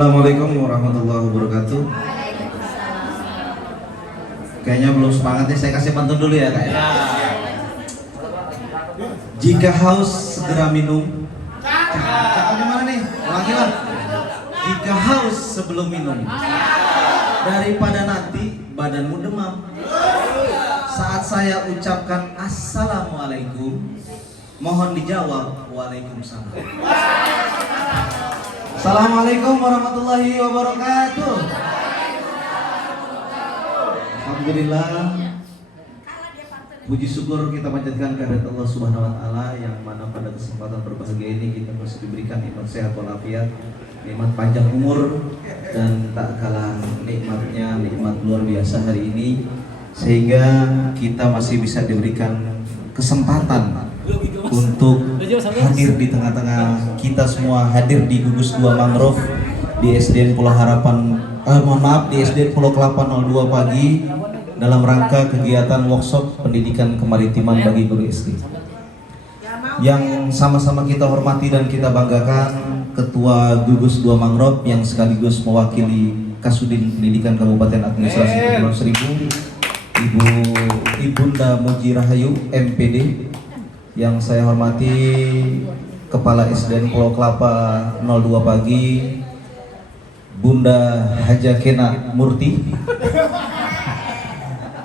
Assalamualaikum warahmatullahi wabarakatuh. Kayaknya belum semangat nih, saya kasih pantun dulu ya kak ya. Jika haus segera minum. Cakapnya mana nih? Lagi lah. Jika haus sebelum minum, daripada nanti badanmu demam. Saat saya ucapkan assalamualaikum, mohon dijawab waalaikumsalam. Assalamualaikum warahmatullahi wabarakatuh. Alhamdulillah, puji syukur kita panjatkan kehadirat Allah Subhanahu wa taala yang mana pada kesempatan berbahagia ini kita masih diberikan nikmat sehat walafiat, nikmat panjang umur, dan tak kalah nikmatnya nikmat luar biasa hari ini, sehingga kita masih bisa diberikan kesempatan untuk hadir di tengah-tengah kita semua, hadir di Gugus 2 Mangrove di SDN Pulau Harapan, di SDN Pulau Kelapa 02 pagi dalam rangka kegiatan workshop pendidikan kemaritiman bagi guru SD. Yang sama-sama kita hormati dan kita banggakan Ketua Gugus 2 Mangrove yang sekaligus mewakili Kasudin Pendidikan Kabupaten Administrasi Kepulauan Seribu, Ibu Ibunda Muji Rahayu MPD. Yang saya hormati Kepala SDN Pulau Kelapa 02 pagi, Bunda Haja Kena Murti.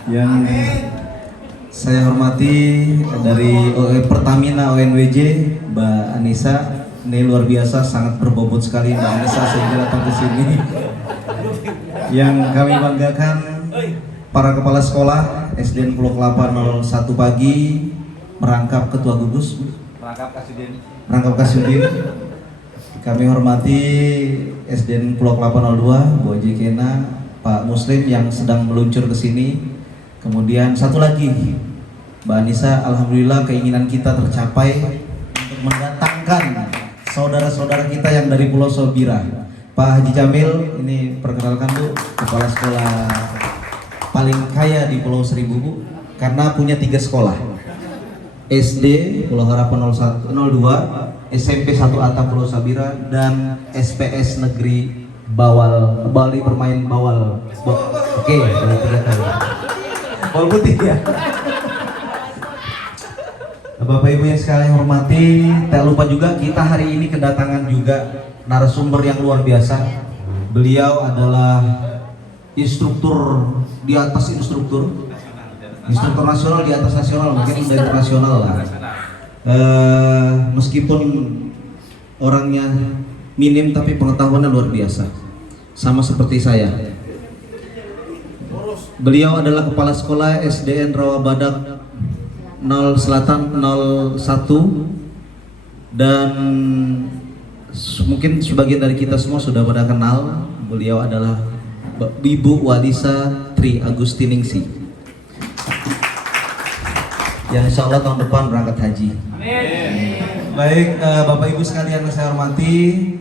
Yang saya hormati dari Pertamina ONWJ, Mbak Anissa. Ini luar biasa, sangat berbobot sekali Mbak Anissa sehingga datang ke sini. Yang kami banggakan para kepala sekolah SDN Pulau Kelapa 01 pagi, merangkap Ketua Gugus, merangkap Kasudin. Kami hormati SDN Pulau Kelapa 02, Bu Haji Kena, Pak Muslim yang sedang meluncur ke sini. Kemudian satu lagi, Mbak Anissa, alhamdulillah keinginan kita tercapai untuk mendatangkan saudara-saudara kita yang dari Pulau Sobira. Pak Haji Jamil, ini perkenalkan Bu, kepala sekolah paling kaya di Pulau Seribu Bu, karena punya 3 sekolah. SD Pulau Harapan 01, 02, SMP 1 Atap Pulau Sabira, dan SPS Negeri Bawal, Bali Bermain Bawal. Oke, dari 3 kali. Bawal putih ya. Bapak Ibu yang sekalian hormati, tak lupa juga kita hari ini kedatangan juga narasumber yang luar biasa. Beliau adalah instruktur di atas instruktur nasional, di atas nasional, mungkin udah internasional lah. Meskipun orangnya minim tapi pengetahuannya luar biasa, sama seperti saya. Beliau adalah kepala sekolah SDN Rawabadak 0 Selatan 01, dan mungkin sebagian dari kita semua sudah pada kenal. Beliau adalah Ibu Walisa Tri Agustiningsi yang insya Allah tahun depan berangkat haji. Amin. Baik, Bapak Ibu sekalian yang saya hormati,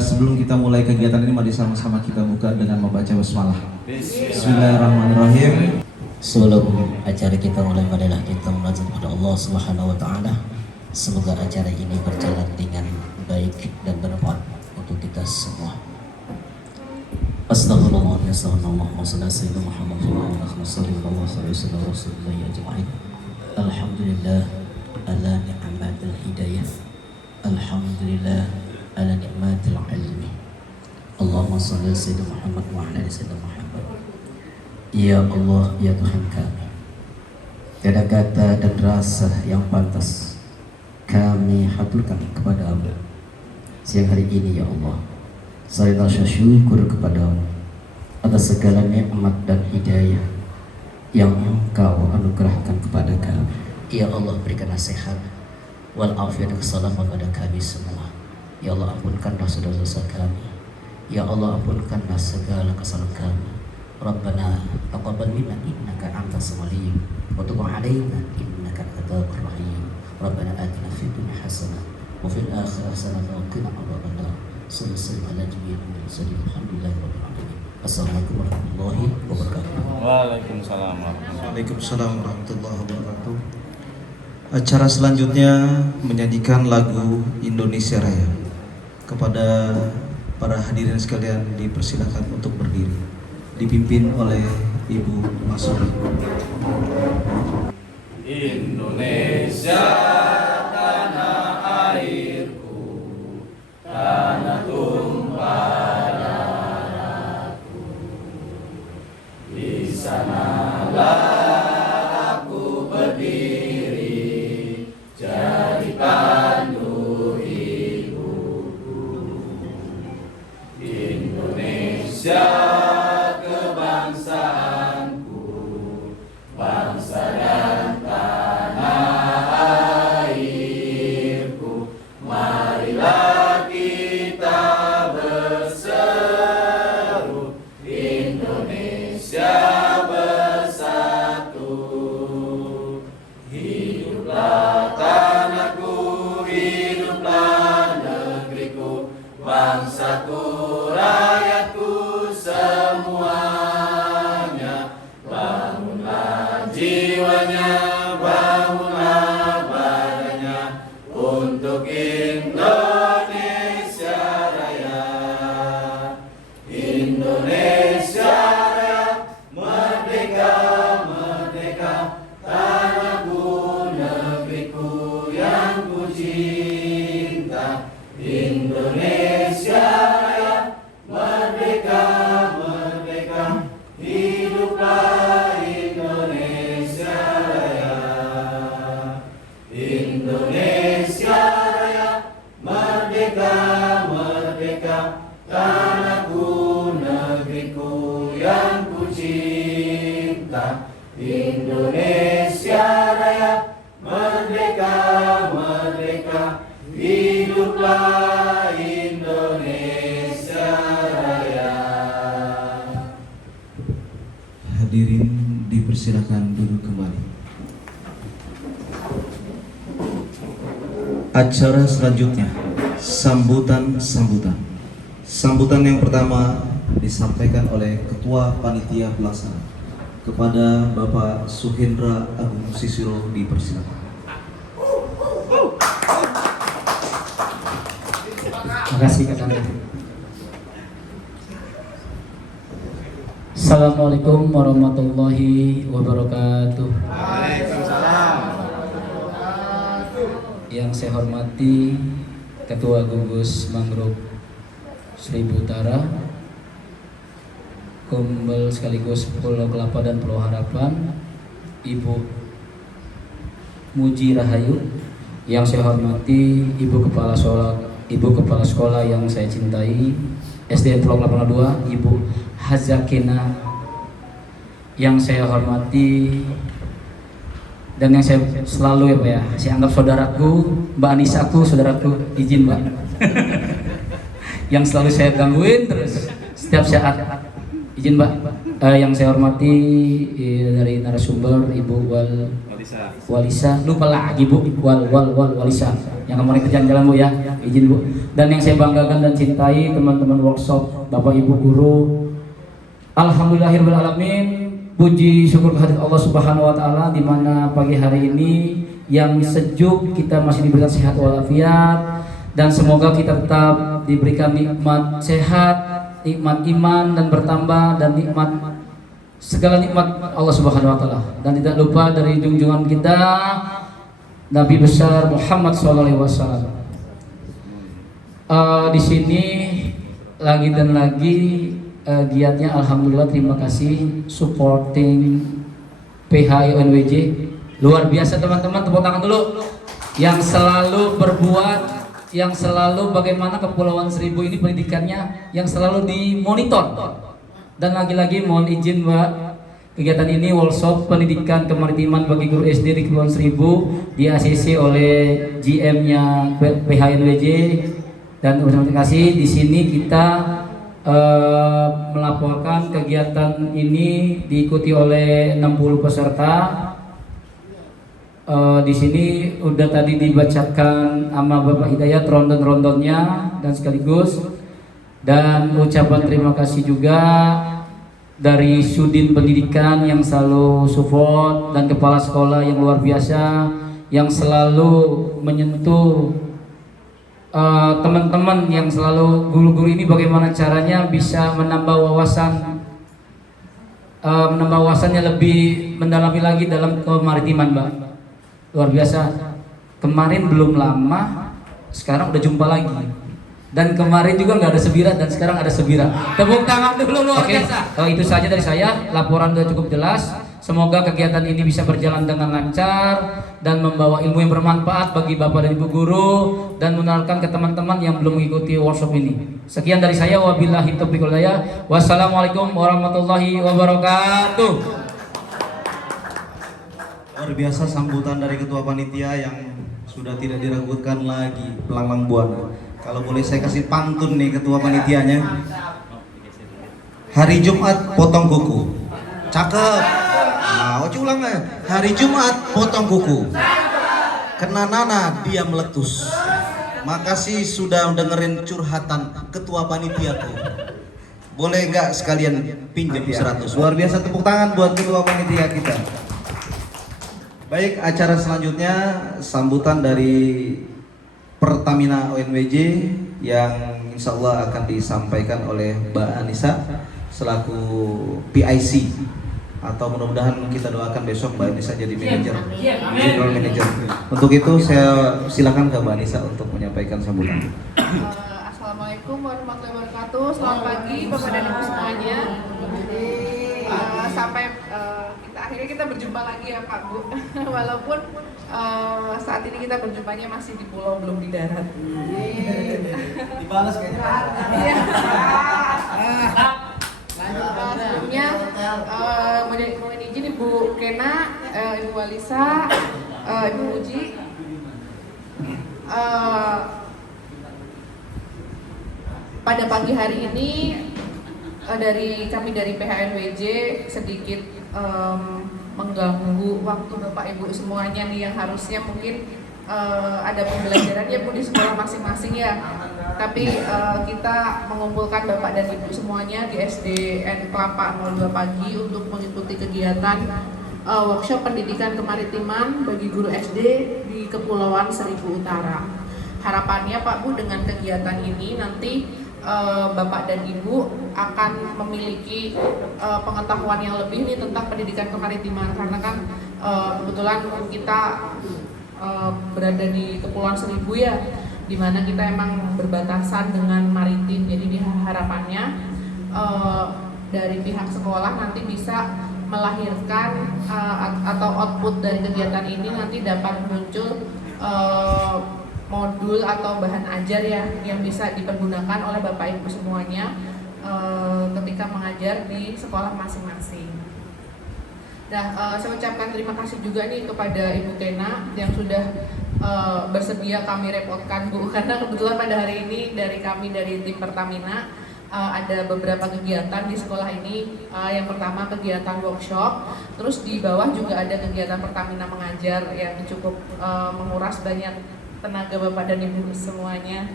sebelum kita mulai kegiatan ini, mari sama-sama kita buka dengan membaca basmalah. Bismillahirrahmanirrahim. Sebelum acara kita mulai, marilah kita munajat kepada Allah Subhanahu wa taala. Semoga acara ini berjalan dengan baik dan bermanfaat untuk kita semua. Astagfirullah, astagfirullah, wassalamu Muhammad sallallahu alaihi wasallam. Alhamdulillah ala ni'matil hidayah. Alhamdulillah ala ni'matil ilmi. Allahumma salli ala sayyidina Muhammad wa ala ali sayyidina Muhammad. Ya Allah, ya Tuhan kami, tiada kata dan rasa yang pantas kami haturkan kepada-Mu siang hari ini. Ya Allah, saya rasa syukur kepada-Mu atas segala nikmat dan hidayah yang Engkau anugerahkan kepada kami. Ya Allah, berikan nasihat wal afiat dan keselamatan pada kami semua. Ya Allah, ampunkanlah dosa-dosa kami. Ya Allah, ampunkanlah segala kesalahan kami. Rabbana taqabbal minna innaka antas samiul wa tub 'alaina innaka antat rahim. Rabbana atina fid dunya hasanah wa fil akhirati hasanah wa qina adzabannar. Sallallahu alaihi wa sallam. Alhamdulillahirabbil alamin. Assalamualaikum warahmatullahi wabarakatuh. Waalaikumsalam warahmatullahi wabarakatuh. Acara selanjutnya menyanyikan lagu Indonesia Raya. Kepada Para hadirin sekalian dipersilakan untuk berdiri. Dipimpin oleh Ibu Masuri. Indonesia tanah airku, tanah tumpah darahku. Di sanalah aku berdiri, jadi pandu hidupku. Indonesia kebangsaanku, bangsa dan tanah airku. Marilah kita berseru, Indonesia bersatu. Hiduplah tanahku, hiduplah negeriku, bangsaku, rakyatku semuanya. Bangunlah jiwanya, bangunlah badannya untuk Indonesia Raya. Indonesia Raya, merdeka, merdeka, tanahku, negeriku yang ku cinta. Indonesia Raya, merdeka, merdeka, hiduplah Indonesia Raya. Indonesia Raya, merdeka, merdeka, tanahku, negeriku yang ku cinta. Indonesia Raya, merdeka, merdeka, hiduplah Indonesia Raya. Hadirin dipersilakan duduk kembali. Acara selanjutnya, sambutan. Sambutan yang pertama disampaikan oleh Ketua Panitia Pelaksana kepada Bapak Suhendra Agung Sisiro, dipersilakan. Terima kasih Kak Chandra. Assalamualaikum warahmatullahi wabarakatuh. Yang saya hormati Ketua Gugus Mangrove Seribu Utara, Kumbel sekaligus Pulau Kelapa dan Pulau Harapan, Ibu Muji Rahayu. Yang saya hormati Ibu Kepala Sekolah yang saya cintai, SDN Pulau Kelapa 2, Ibu Hazakina. Yang saya hormati dan yang saya selalu ya Pak ya, saya anggap saudaraku, Mbak Anisaku, saudaraku, izin Mbak. Yang selalu saya gangguin terus setiap saat, izin Mbak. Yang saya hormati dari narasumber Ibu Walisa, lupa lagi Bu, Walisa, yang kemarin kerjaan jalan Bu ya, izin Bu. Dan yang saya banggakan dan cintai teman-teman workshop, Bapak Ibu guru, alhamdulillahirabbil alamin. Puji syukur kehadirat Allah Subhanahu wa taala, di mana pagi hari ini yang sejuk kita masih diberikan sehat walafiat, dan semoga kita tetap diberikan nikmat sehat, nikmat iman dan bertambah, dan nikmat segala nikmat Allah Subhanahu wa taala. Dan tidak lupa dari junjungan kita Nabi besar Muhammad SAW. Di sini lagi dan lagi giatnya, alhamdulillah, terima kasih supporting PHIONWJ, luar biasa teman-teman, tepuk tangan dulu. Yang selalu berbuat, yang selalu bagaimana Kepulauan Seribu ini pendidikannya yang selalu dimonitor. Dan lagi-lagi mohon izin Mbak, kegiatan ini workshop pendidikan kemaritiman bagi guru SD di Kepulauan Seribu di ACC oleh GM-nya PHIONWJ. Dan terima kasih, di sini kita melaporkan kegiatan ini diikuti oleh 60 peserta. Di sini udah tadi dibacakan sama Bapak Hidayat ronton-rontonnya dan sekaligus, dan ucapan terima kasih juga dari Sudin Pendidikan yang selalu support, dan kepala sekolah yang luar biasa yang selalu menyentuh teman-teman yang selalu guru-guru ini bagaimana caranya bisa menambah wawasannya lebih mendalami lagi dalam kemaritiman, Mbak. Luar biasa. Kemarin belum lama, sekarang udah jumpa lagi. Dan kemarin juga nggak ada sebira dan sekarang ada sebira. Tepuk tangan dulu luar biasa. Itu saja dari saya. Laporan sudah cukup jelas. Semoga kegiatan ini bisa berjalan dengan lancar dan membawa ilmu yang bermanfaat bagi Bapak dan Ibu guru dan menularkan ke teman-teman yang belum mengikuti workshop ini. Sekian dari saya, wabillahi taufiq wal hidayah. Wassalamualaikum warahmatullahi wabarakatuh. Luar biasa sambutan dari ketua panitia yang sudah tidak diragukan lagi, Pelanglang Buana. Kalau boleh saya kasih pantun nih ketua panitianya. Hari Jumat potong kuku. Cakep. Nah, ulang ya. Hari Jumat potong kuku. Kena nana dia meletus. Makasih sudah dengerin curhatan ketua panitia tuh. Boleh nggak sekalian pinjam 100? Luar biasa, tepuk tangan buat ketua panitia kita. Baik, acara selanjutnya sambutan dari Pertamina ONWJ yang insya Allah akan disampaikan oleh Mbak Anissa selaku PIC, atau mudah-mudahan kita doakan besok Mbak Anissa jadi manajer, general manager. Untuk itu saya silakan ke Mbak Anissa untuk menyampaikan sambutan. Assalamualaikum warahmatullahi wabarakatuh. Selamat pagi Bapak dan Ibu semuanya. Sampai akhirnya kita berjumpa lagi ya Pak Bu. Walaupun saat ini kita berjumpanya masih di pulau, belum di darat. Dibalas kayaknya. Sebelumnya mohon izin Ibu Kena, Ibu Walisa, Ibu Uji. Pada pagi hari ini dari kami dari PHNWJ sedikit mengganggu waktu Bapak Ibu semuanya nih yang harusnya mungkin ada pembelajaran ya Bu di sekolah masing-masing ya. Tapi kita mengumpulkan Bapak dan Ibu semuanya di SDN Kelapa 02 pagi untuk mengikuti kegiatan workshop pendidikan kemaritiman bagi guru SD di Kepulauan Seribu Utara. Harapannya Pak Bu dengan kegiatan ini nanti Bapak dan Ibu akan memiliki pengetahuan yang lebih nih tentang pendidikan kemaritiman, karena kan kebetulan kita berada di Kepulauan Seribu ya, dimana kita emang berbatasan dengan maritim. Jadi harapannya dari pihak sekolah nanti bisa melahirkan atau output dari kegiatan ini nanti dapat muncul modul atau bahan ajar ya yang bisa dipergunakan oleh Bapak Ibu semuanya ketika mengajar di sekolah masing-masing. Nah, saya ucapkan terima kasih juga nih kepada Ibu Kena yang sudah bersedia kami repotkan Bu, karena kebetulan pada hari ini dari kami dari tim Pertamina ada beberapa kegiatan di sekolah ini. Yang pertama kegiatan workshop, terus di bawah juga ada kegiatan Pertamina mengajar yang cukup menguras banyak tenaga Bapak dan Ibu semuanya.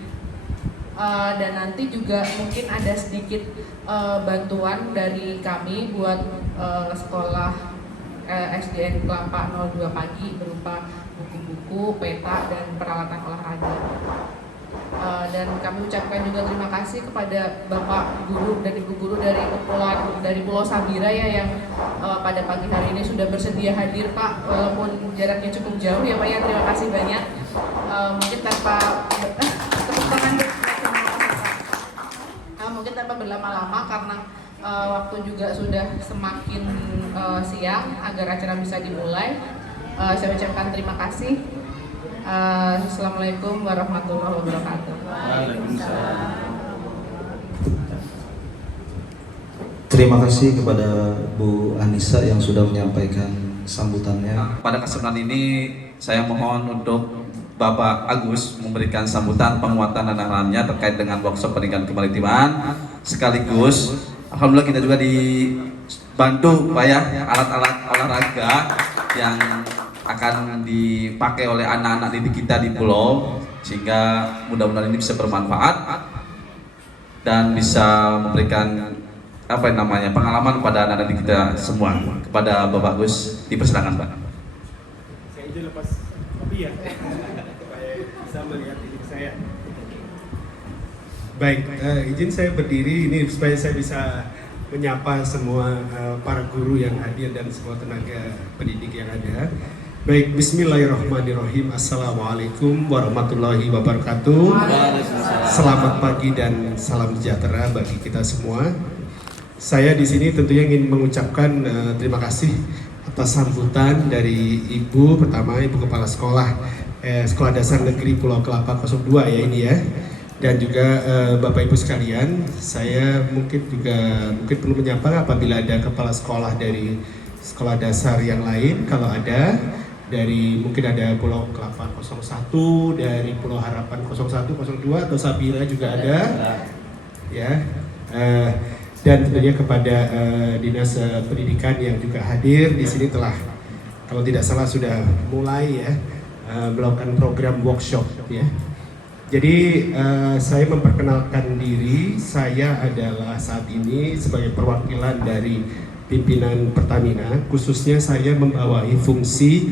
Dan nanti juga mungkin ada sedikit bantuan dari kami buat sekolah SDN Kelapa 02 pagi berupa buku-buku, peta, dan peralatan olahraga. Dan kami ucapkan juga terima kasih kepada Bapak Guru dan Ibu Guru dari Pulau Sabira ya yang pada pagi hari ini sudah bersedia hadir Pak, walaupun jaraknya cukup jauh ya Pak ya. Terima kasih banyak. Mungkin tanpa mungkin tanpa berlama-lama karena waktu juga sudah semakin siang agar acara bisa dimulai. Saya ucapkan terima kasih. Assalamualaikum warahmatullahi wabarakatuh. Terima kasih kepada Bu Anissa yang sudah menyampaikan sambutannya. Pada kesempatan ini saya mohon untuk Bapak Agus memberikan sambutan penguatan dan arahannya terkait dengan workshop pendidikan kemaritiman, sekaligus alhamdulillah kita juga dibantu Pak ya alat-alat olahraga yang akan dipakai oleh anak-anak didik kita di pulau, sehingga mudah-mudahan ini bisa bermanfaat dan bisa memberikan pengalaman kepada anak-anak didik kita semua. Kepada Bapak Agus dipersilakan Pak. Saya izin lepas kopi ya supaya bisa melihat titik saya. Baik, izin saya berdiri ini supaya saya bisa menyapa semua para guru yang hadir dan semua tenaga pendidik yang ada. Baik, bismillahirrahmanirrahim. Assalamualaikum warahmatullahi wabarakatuh. Selamat pagi dan salam sejahtera bagi kita semua. Saya di sini tentunya ingin mengucapkan terima kasih atas sambutan dari Ibu, pertama Ibu Kepala Sekolah Sekolah Dasar Negeri Pulau Kelapa 02 ya ini ya. Dan juga Bapak Ibu sekalian, saya mungkin perlu menyapa apabila ada kepala sekolah dari sekolah dasar yang lain, kalau ada dari mungkin ada Pulau Kelapa 01, dari Pulau Harapan 01, 02 atau Sabira juga ada, ya. Dan tentunya kepada Dinas Pendidikan yang juga hadir di sini telah, kalau tidak salah sudah mulai ya melakukan program workshop ya. Jadi saya memperkenalkan diri, saya adalah saat ini sebagai perwakilan dari pimpinan Pertamina, khususnya saya membawahi fungsi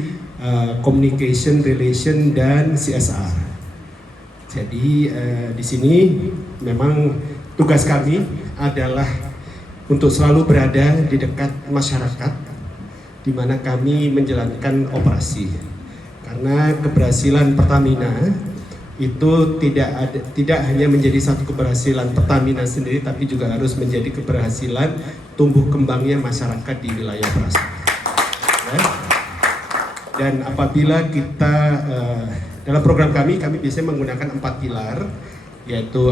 communication, relation, dan CSR. Jadi di sini memang tugas kami adalah untuk selalu berada di dekat masyarakat, di mana kami menjalankan operasi. Karena keberhasilan Pertamina itu tidak hanya menjadi satu keberhasilan Pertamina sendiri, tapi juga harus menjadi keberhasilan tumbuh kembangnya masyarakat di wilayah operasi. Ya. Dan apabila kita dalam program kami biasanya menggunakan 4 pilar, yaitu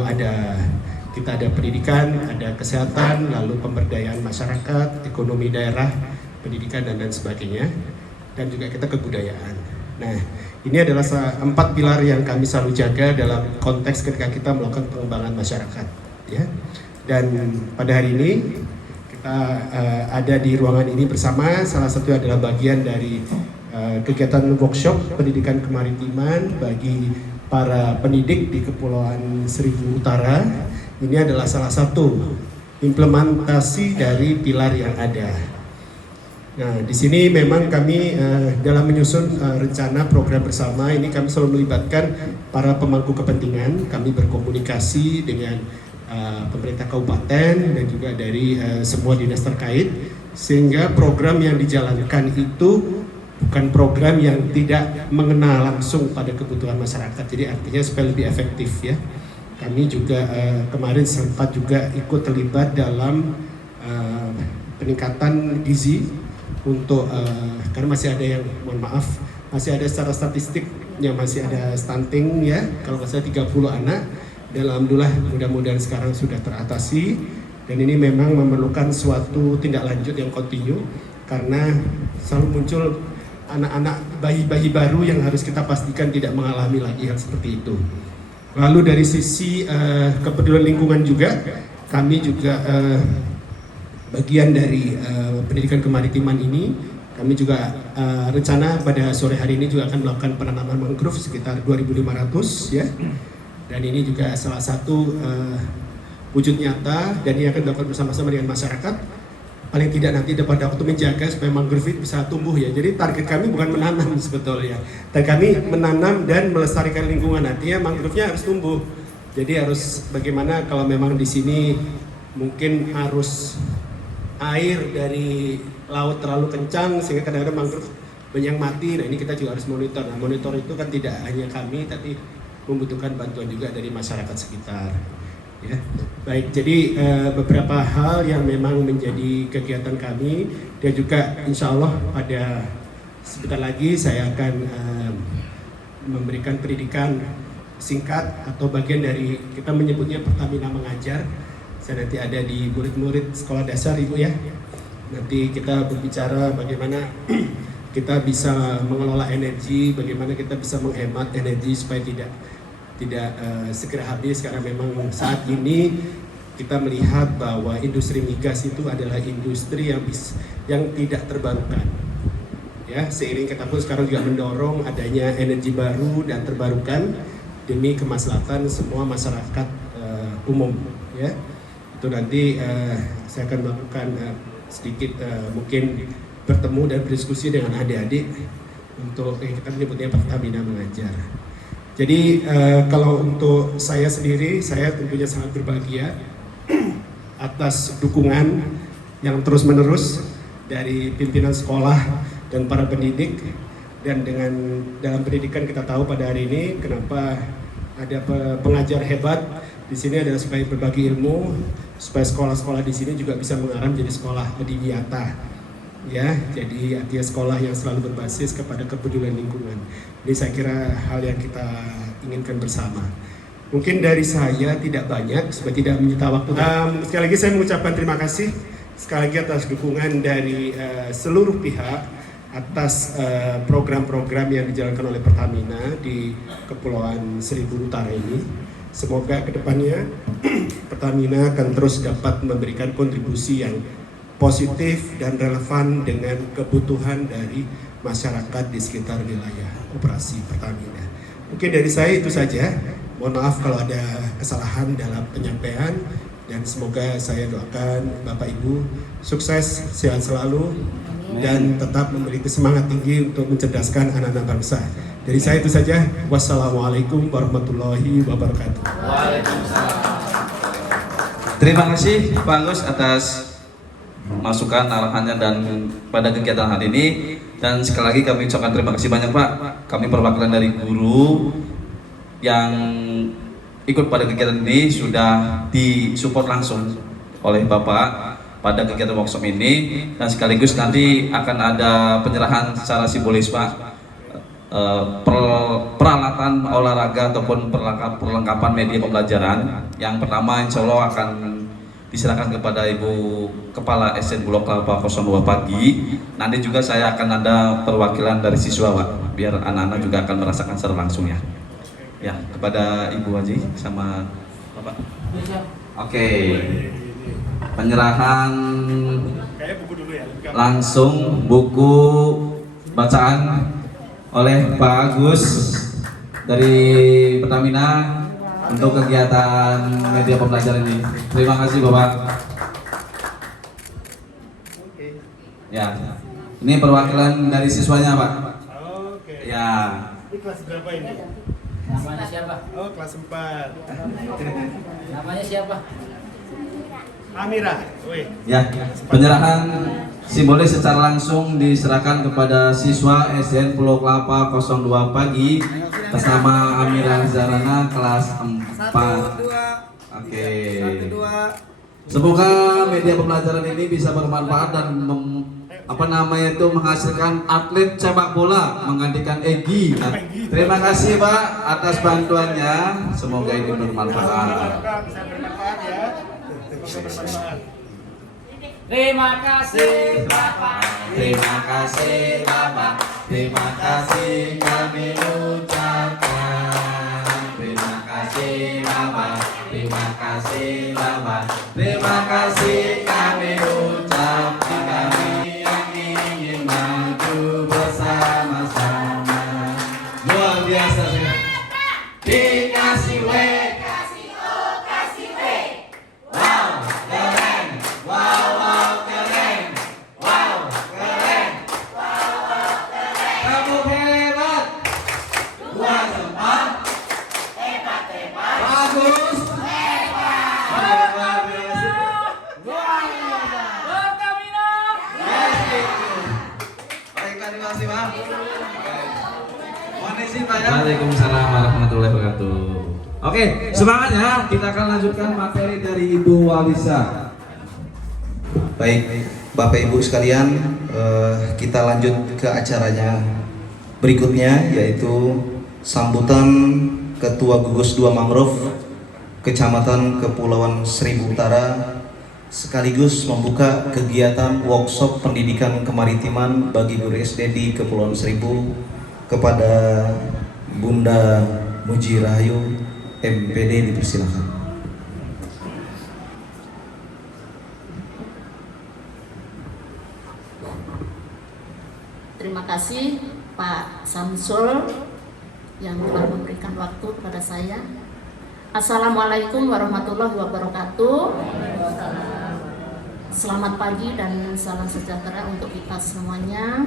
kita ada pendidikan, ada kesehatan, lalu pemberdayaan masyarakat, ekonomi daerah, pendidikan dan lain sebagainya, dan juga kita kebudayaan. Nah, ini adalah 4 pilar yang kami selalu jaga dalam konteks ketika kita melakukan pengembangan masyarakat, ya. Dan pada hari ini kita ada di ruangan ini bersama. Salah satu adalah bagian dari kegiatan workshop pendidikan kemaritiman bagi para pendidik di Kepulauan Seribu Utara. Ini adalah salah satu implementasi dari pilar yang ada. Nah, di sini memang kami dalam menyusun rencana program bersama ini kami selalu melibatkan para pemangku kepentingan. Kami berkomunikasi dengan pemerintah kabupaten dan juga dari semua dinas terkait, sehingga program yang dijalankan itu bukan program yang tidak mengenal langsung pada kebutuhan masyarakat. Jadi artinya supaya lebih efektif ya. Kami juga kemarin sempat juga ikut terlibat dalam peningkatan gizi untuk karena masih ada yang, mohon maaf, masih ada secara statistik yang masih ada stunting ya, kalau nggak salah 30 anak. Dan alhamdulillah mudah-mudahan sekarang sudah teratasi, dan ini memang memerlukan suatu tindak lanjut yang kontinu karena selalu muncul anak-anak bayi-bayi baru yang harus kita pastikan tidak mengalami lagi hal seperti itu. Lalu dari sisi kepedulian lingkungan juga, kami juga bagian dari pendidikan kemaritiman ini, kami juga rencana pada sore hari ini juga akan melakukan penanaman mangrove sekitar 2.500 ya. Dan ini juga salah satu wujud nyata, dan ini akan dilakukan bersama-sama dengan masyarakat. Paling tidak nanti pada waktu menjaga supaya mangrove itu bisa tumbuh ya. Jadi target kami bukan menanam sebetulnya, tapi kami menanam dan melestarikan lingkungan. Artinya mangrove-nya harus tumbuh. Jadi harus bagaimana kalau memang di sini mungkin arus air dari laut terlalu kencang sehingga kadang-kadang mangrove banyak mati. Nah, ini kita juga harus monitor. Nah, monitor itu kan tidak hanya kami, tapi membutuhkan bantuan juga dari masyarakat sekitar. Ya, baik. Jadi beberapa hal yang memang menjadi kegiatan kami, dan juga insya Allah pada sebentar lagi saya akan memberikan pendidikan singkat atau bagian dari, kita menyebutnya Pertamina Mengajar. Saya nanti ada di murid-murid sekolah dasar Ibu ya. Nanti kita berbicara bagaimana kita bisa mengelola energi, bagaimana kita bisa menghemat energi supaya tidak segera habis, karena memang saat ini kita melihat bahwa industri migas itu adalah industri yang tidak terbarukan. Ya, seiring kita pun sekarang juga mendorong adanya energi baru dan terbarukan demi kemaslahatan semua masyarakat umum ya. Itu nanti saya akan melakukan sedikit mungkin bertemu dan berdiskusi dengan adik-adik untuk kita menyebutnya Pertamina Mengajar. Jadi kalau untuk saya sendiri, saya tentunya sangat berbahagia atas dukungan yang terus-menerus dari pimpinan sekolah dan para pendidik. Dan dengan dalam pendidikan kita tahu pada hari ini kenapa ada pengajar hebat di sini adalah supaya berbagi ilmu, supaya sekolah-sekolah di sini juga bisa mengarah menjadi sekolah adiwiyata. Ya, jadi artinya sekolah yang selalu berbasis kepada kepedulian lingkungan. Ini saya kira hal yang kita inginkan bersama. Mungkin dari saya tidak banyak, supaya tidak menyita waktu. Sekali lagi saya mengucapkan terima kasih sekali lagi atas dukungan dari seluruh pihak atas program-program yang dijalankan oleh Pertamina di Kepulauan Seribu Utara ini. Semoga kedepannya Pertamina akan terus dapat memberikan kontribusi yang positif dan relevan dengan kebutuhan dari masyarakat di sekitar wilayah operasi Pertamina. Mungkin dari saya itu saja. Mohon maaf kalau ada kesalahan dalam penyampaian, dan semoga saya doakan Bapak Ibu sukses, sehat selalu, dan tetap memiliki semangat tinggi untuk mencerdaskan anak-anak bangsa. Dari saya itu saja. Wassalamualaikum warahmatullahi wabarakatuh. Terima kasih Pak Agus atas masukan arahannya dan pada kegiatan hari ini, dan sekali lagi kami ucapkan terima kasih banyak Pak. Kami perwakilan dari guru yang ikut pada kegiatan ini sudah disupport langsung oleh Bapak pada kegiatan workshop ini, dan sekaligus nanti akan ada penyerahan secara simbolis Pak, peralatan olahraga ataupun perlengkapan media pembelajaran. Yang pertama insya Allah akan diserahkan kepada Ibu Kepala SDN Bulog Kelapa 02 pagi. Nanti juga saya akan ada perwakilan dari siswa Pak, biar anak-anak juga akan merasakan secara langsung ya. Ya, kepada Ibu Haji sama Bapak. Oke. Penyerahan langsung buku bacaan oleh Pak Agus dari Pertamina untuk kegiatan media pembelajaran ini. Terima kasih Bapak. Ya, ini perwakilan dari siswanya Pak. Oke. Ya. Ini kelas berapa ini? Namanya siapa? Oh, kelas 4. Namanya siapa? Amira. Wih. Ya, penyerahan simbolis secara langsung diserahkan kepada siswa SDN Pulau Kelapa 02 pagi bersama Amira Zarana kelas 4. Oke. Semoga media pembelajaran ini bisa bermanfaat dan menghasilkan atlet sepak bola menggantikan Egi. Nah, terima kasih Pak atas bantuannya. Semoga ini bermanfaat. Bisa bermanfaat ya. Terima kasih Bapak. Terima kasih Bapak. Terima kasih kami ucapkan. Terima kasih Bapak. Terima kasih Bapak. Terima kasih kami ucapkan. Kami yang ingin maju bersama-sama. Luar biasa sih. Dikasih W. Waalaikumsalam warahmatullahi wabarakatuh. Oke, semangat ya. Kita akan lanjutkan materi dari Ibu Walisa. Baik, Bapak Ibu sekalian, kita lanjut ke acaranya berikutnya, yaitu sambutan Ketua Gugus 2 Mangrove Kecamatan Kepulauan Seribu Utara, sekaligus membuka kegiatan workshop pendidikan kemaritiman bagi guru SD di Kepulauan Seribu kepada Bunda Muji Rahayu MPD, dipersilakan. Terima kasih Pak Samsul yang telah memberikan waktu kepada saya. Assalamualaikum warahmatullahi wabarakatuh. Selamat pagi dan salam sejahtera untuk kita semuanya.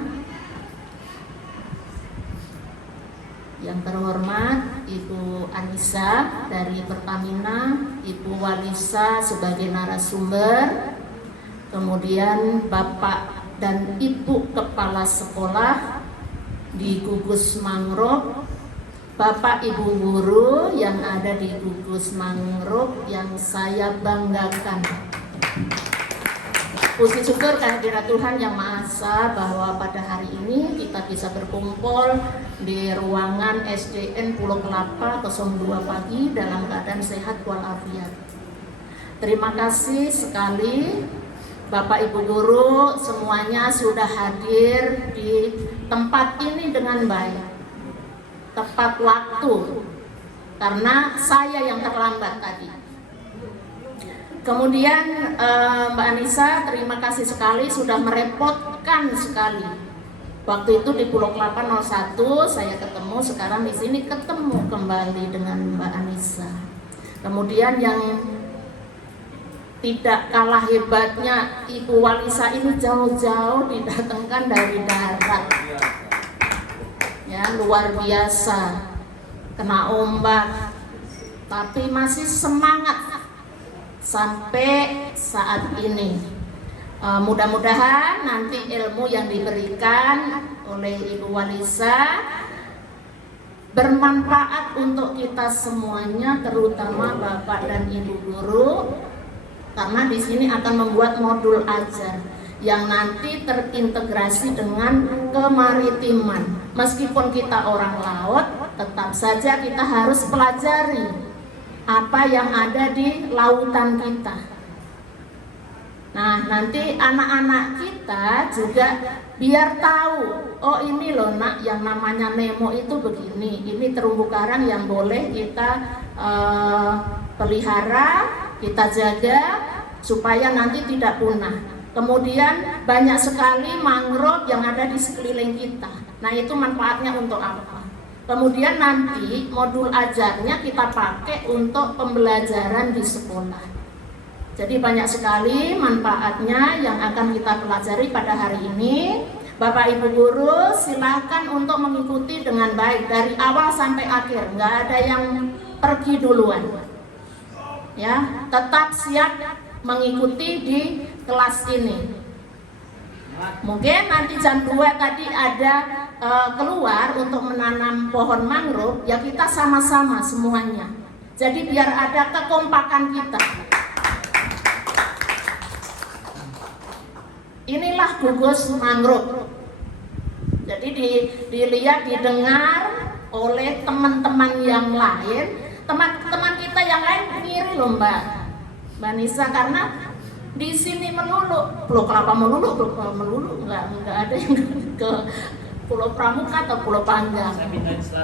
Yang terhormat Ibu Anissa dari Pertamina, Ibu Walisa sebagai narasumber, kemudian Bapak dan Ibu Kepala Sekolah di Gugus Mangrove, Bapak Ibu Guru yang ada di Gugus Mangrove yang saya banggakan. Puji syukur kehadirat Tuhan Yang Maha Esa bahwa pada hari ini kita bisa berkumpul di ruangan SDN Pulau Kelapa 02 pagi dalam keadaan sehat walafiat. Terima kasih sekali Bapak Ibu Guru semuanya sudah hadir di tempat ini dengan baik, tepat waktu, karena saya yang terlambat tadi. Kemudian Mbak Anissa, terima kasih sekali sudah merepotkan sekali. Waktu itu di Pulau Kelapa 01 saya ketemu, sekarang di sini ketemu kembali dengan Mbak Anissa. Kemudian yang tidak kalah hebatnya Ibu Walisa ini jauh-jauh didatangkan dari darat. Ya, luar biasa. Kena ombak tapi masih semangat sampai saat ini. Mudah-mudahan nanti ilmu yang diberikan oleh Ibu Walisa bermanfaat untuk kita semuanya, terutama Bapak dan Ibu Guru, karena di sini akan membuat modul ajar yang nanti terintegrasi dengan kemaritiman. Meskipun kita orang laut, tetap saja kita harus pelajari apa yang ada di lautan kita. Nah, nanti anak-anak kita juga biar tahu, oh ini loh nak, yang namanya Nemo itu begini, ini terumbu karang yang boleh kita pelihara, kita jaga supaya nanti tidak punah. Kemudian banyak sekali mangrove yang ada di sekeliling kita. Nah, itu manfaatnya untuk apa? Kemudian nanti modul ajarnya kita pakai untuk pembelajaran di sekolah. Jadi banyak sekali manfaatnya yang akan kita pelajari pada hari ini. Bapak Ibu Guru silakan untuk mengikuti dengan baik dari awal sampai akhir. Nggak ada yang pergi duluan. Ya, tetap siap mengikuti di kelas ini. Mungkin nanti jam 2 tadi ada keluar untuk menanam pohon mangrove, ya kita sama-sama semuanya. Jadi biar ada kekompakan kita. Inilah gugus mangrove. Jadi dilihat, didengar oleh teman-teman yang lain, teman-teman kita yang lain ngiri loh Mbak Nisa, karena di sini melulu, Pulau Kelapa melulu, nggak ada yang ke Pulau Pramuka atau Pulau Panggang.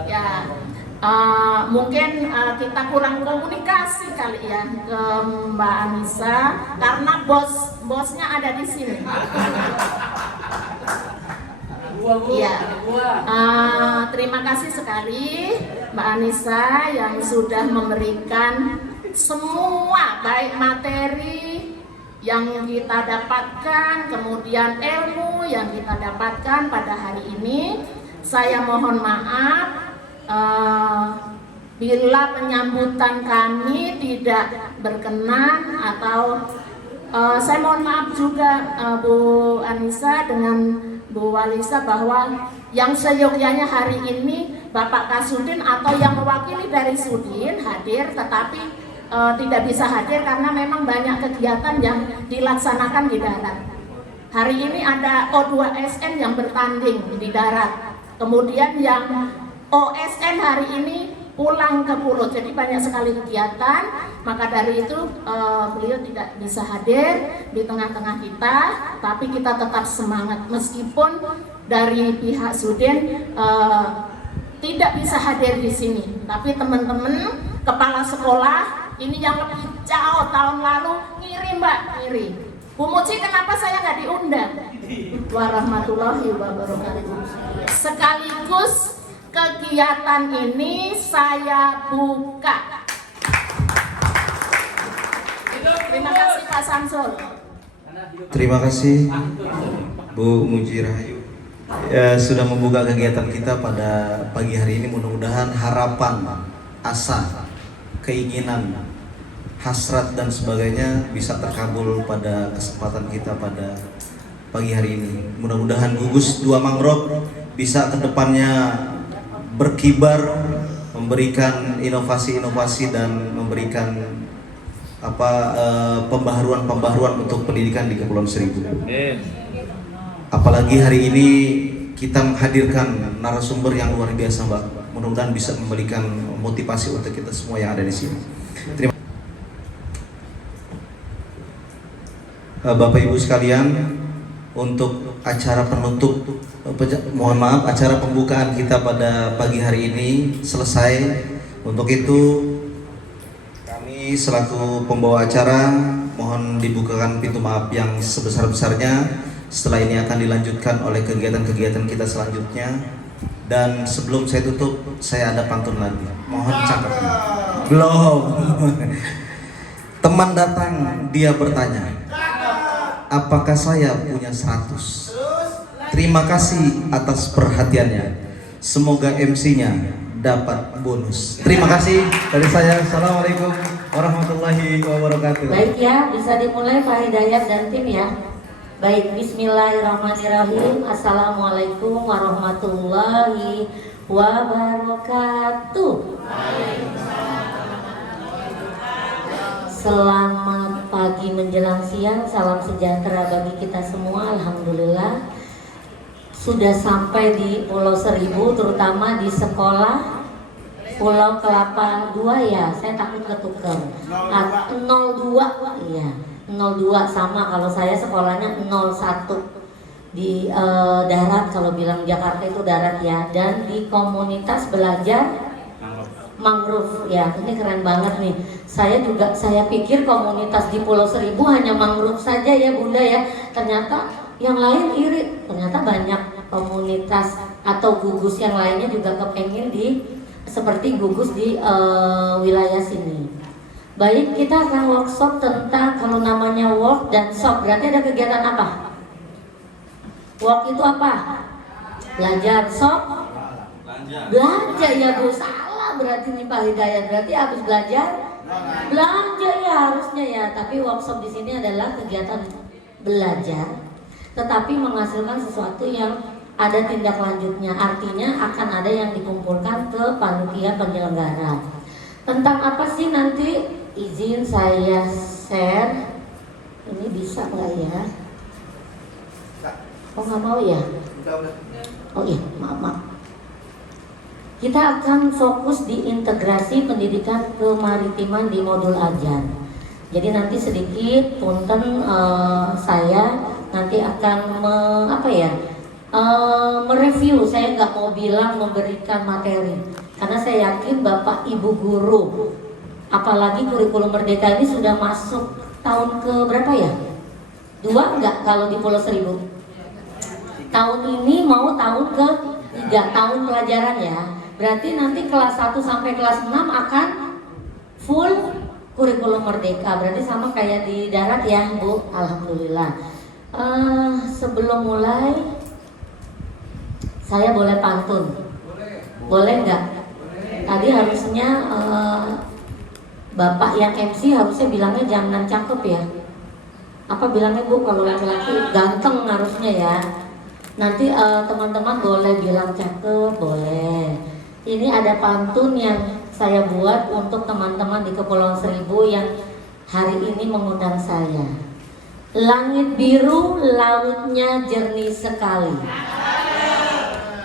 Ya, mungkin kita kurang komunikasi kali ya ke Mbak Anissa, karena bosnya ada di sini. Ya, terima kasih sekali Mbak Anissa yang sudah memberikan semua baik materi yang kita dapatkan, kemudian ilmu yang kita dapatkan pada hari ini. Saya mohon maaf bila penyambutan kami tidak berkenan, atau saya mohon maaf juga Bu Anissa dengan Bu Walisa bahwa yang seyogyanya hari ini Bapak Kasudin atau yang mewakili dari Sudin hadir, tetapi tidak bisa hadir karena memang banyak kegiatan yang dilaksanakan di darat. Hari ini ada O2SN yang bertanding di darat, kemudian yang OSN hari ini pulang ke pulau, jadi banyak sekali kegiatan. Maka dari itu beliau tidak bisa hadir di tengah-tengah kita, tapi kita tetap semangat meskipun dari pihak Sudin tidak bisa hadir di sini. Tapi teman-teman kepala sekolah ini yang lebih jauh tahun lalu ngiri Mbak, ngiri. Bu Muci, kenapa saya nggak diundang? Warahmatullahi wabarakatuh. Sekaligus kegiatan ini saya buka. Terima kasih Pak Samsul. Terima kasih Bu Muji Rahayu. Ya, sudah membuka kegiatan kita pada pagi hari ini. Mudah-mudahan harapan, asa, keinginan, hasrat dan sebagainya bisa terkabul pada kesempatan kita pada pagi hari ini. Mudah-mudahan gugus dua mangrove bisa kedepannya berkibar, memberikan inovasi-inovasi dan memberikan pembaharuan-pembaharuan untuk pendidikan di Kepulauan Seribu. Apalagi hari ini kita menghadirkan narasumber yang luar biasa, Mbak. Mudah-mudahan bisa memberikan motivasi untuk kita semua yang ada di sini. Terima kasih. Bapak Ibu sekalian, untuk acara penutup, mohon maaf, acara pembukaan kita pada pagi hari ini selesai. Untuk itu kami selaku pembawa acara mohon dibukakan pintu maaf yang sebesar-besarnya. Setelah ini akan dilanjutkan oleh kegiatan-kegiatan kita selanjutnya. Dan sebelum saya tutup, saya ada pantun lagi. Mohon cakapnya. Belum. Teman datang, dia bertanya, apakah saya punya 100? Terima kasih atas perhatiannya. Semoga MC-nya dapat bonus. Terima kasih dari saya. Assalamualaikum warahmatullahi wabarakatuh. Baik ya, bisa dimulai Pak Hidayat dan tim ya. Baik, bismillahirrahmanirrahim. Assalamualaikum warahmatullahi wabarakatuh. Selamat pagi menjelang siang, salam sejahtera bagi kita semua. Alhamdulillah sudah sampai di Pulau Seribu, terutama di sekolah Pulau Kelapa 2 ya. Saya takut ketukar 02, iya 02 sama, kalau saya sekolahnya 01 di darat, kalau bilang Jakarta itu darat ya. Dan di komunitas belajar mangrove ya, ini keren banget nih. Saya pikir komunitas di Pulau Seribu hanya mangrove saja ya Bunda ya, ternyata yang lain irit, ternyata banyak komunitas atau gugus yang lainnya juga kepengen di seperti gugus di wilayah sini. Baik, kita akan workshop tentang, kalau namanya work dan shop berarti ada kegiatan apa? Work itu apa? Belajar. Shop? Belanja ya Bu, salah berarti nih Pak Hidayat, berarti habis belajar? Belanja ya harusnya ya, tapi workshop di sini adalah kegiatan belajar, tetapi menghasilkan sesuatu yang ada tindak lanjutnya, artinya akan ada yang dikumpulkan ke panitia penyelenggara. Tentang apa sih nanti? Izin saya share. Ini bisa nggak ya? Oh nggak mau ya? Oh iya, maaf. Kita akan fokus di integrasi pendidikan kemaritiman di modul ajar. Jadi nanti sedikit punten saya nanti akan mereview. Saya nggak mau bilang memberikan materi, karena saya yakin Bapak Ibu guru, apalagi kurikulum Merdeka ini sudah masuk tahun ke berapa ya? 2 enggak kalau di Pulau Seribu? Tahun ini mau tahun ke 3 tahun pelajaran ya. Berarti nanti kelas 1 sampai kelas 6 akan full kurikulum Merdeka. Berarti sama kayak di darat ya Bu. Alhamdulillah. Sebelum mulai saya boleh pantun? Boleh nggak? Tadi harusnya Bapak yang MC harusnya bilangnya jangan cakep ya. Apa bilangnya Bu kalau laki-laki? Ganteng harusnya ya. Nanti teman-teman boleh bilang cakep, boleh. Ini ada pantun yang saya buat untuk teman-teman di Kepulauan Seribu yang hari ini mengundang saya. Langit biru, lautnya jernih sekali.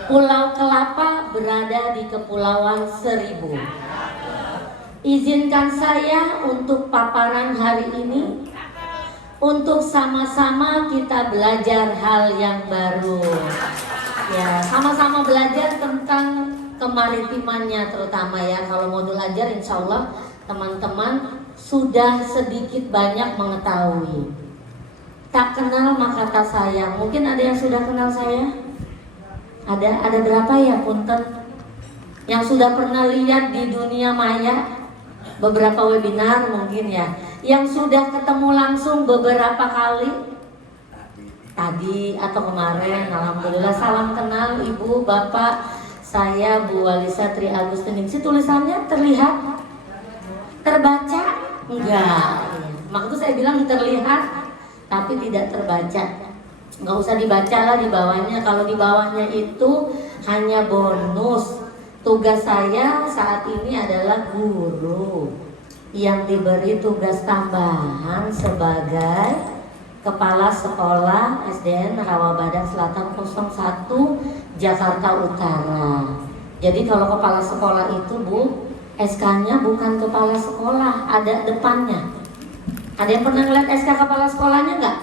Pulau Kelapa berada di Kepulauan Seribu. Izinkan saya untuk paparan hari ini, untuk sama-sama kita belajar hal yang baru. Ya, sama-sama belajar tentang kemaritimannya terutama ya. Kalau modul ajar insya Allah teman-teman sudah sedikit banyak mengetahui. Tak kenal maka tak sayang. Mungkin ada yang sudah kenal saya? Ada berapa ya punten? Yang sudah pernah lihat di dunia maya beberapa webinar mungkin ya. Yang sudah ketemu langsung beberapa kali? tadi atau kemarin. Alhamdulillah, salam kenal Ibu, Bapak. Saya Bu Walisa Tri Agustiningsih. Tulisannya terlihat? Terbaca? Enggak. Maksud saya bilang terlihat tapi tidak terbaca. Nggak usah dibaca lah di bawahnya. Kalau di bawahnya itu hanya bonus. Tugas saya saat ini adalah guru yang diberi tugas tambahan sebagai Kepala Sekolah SDN Rawabadak Selatan 01 Jakarta Utara. Jadi kalau kepala sekolah itu Bu, SK-nya bukan kepala sekolah, ada depannya. Ada yang pernah ngeliat SK kepala sekolahnya nggak?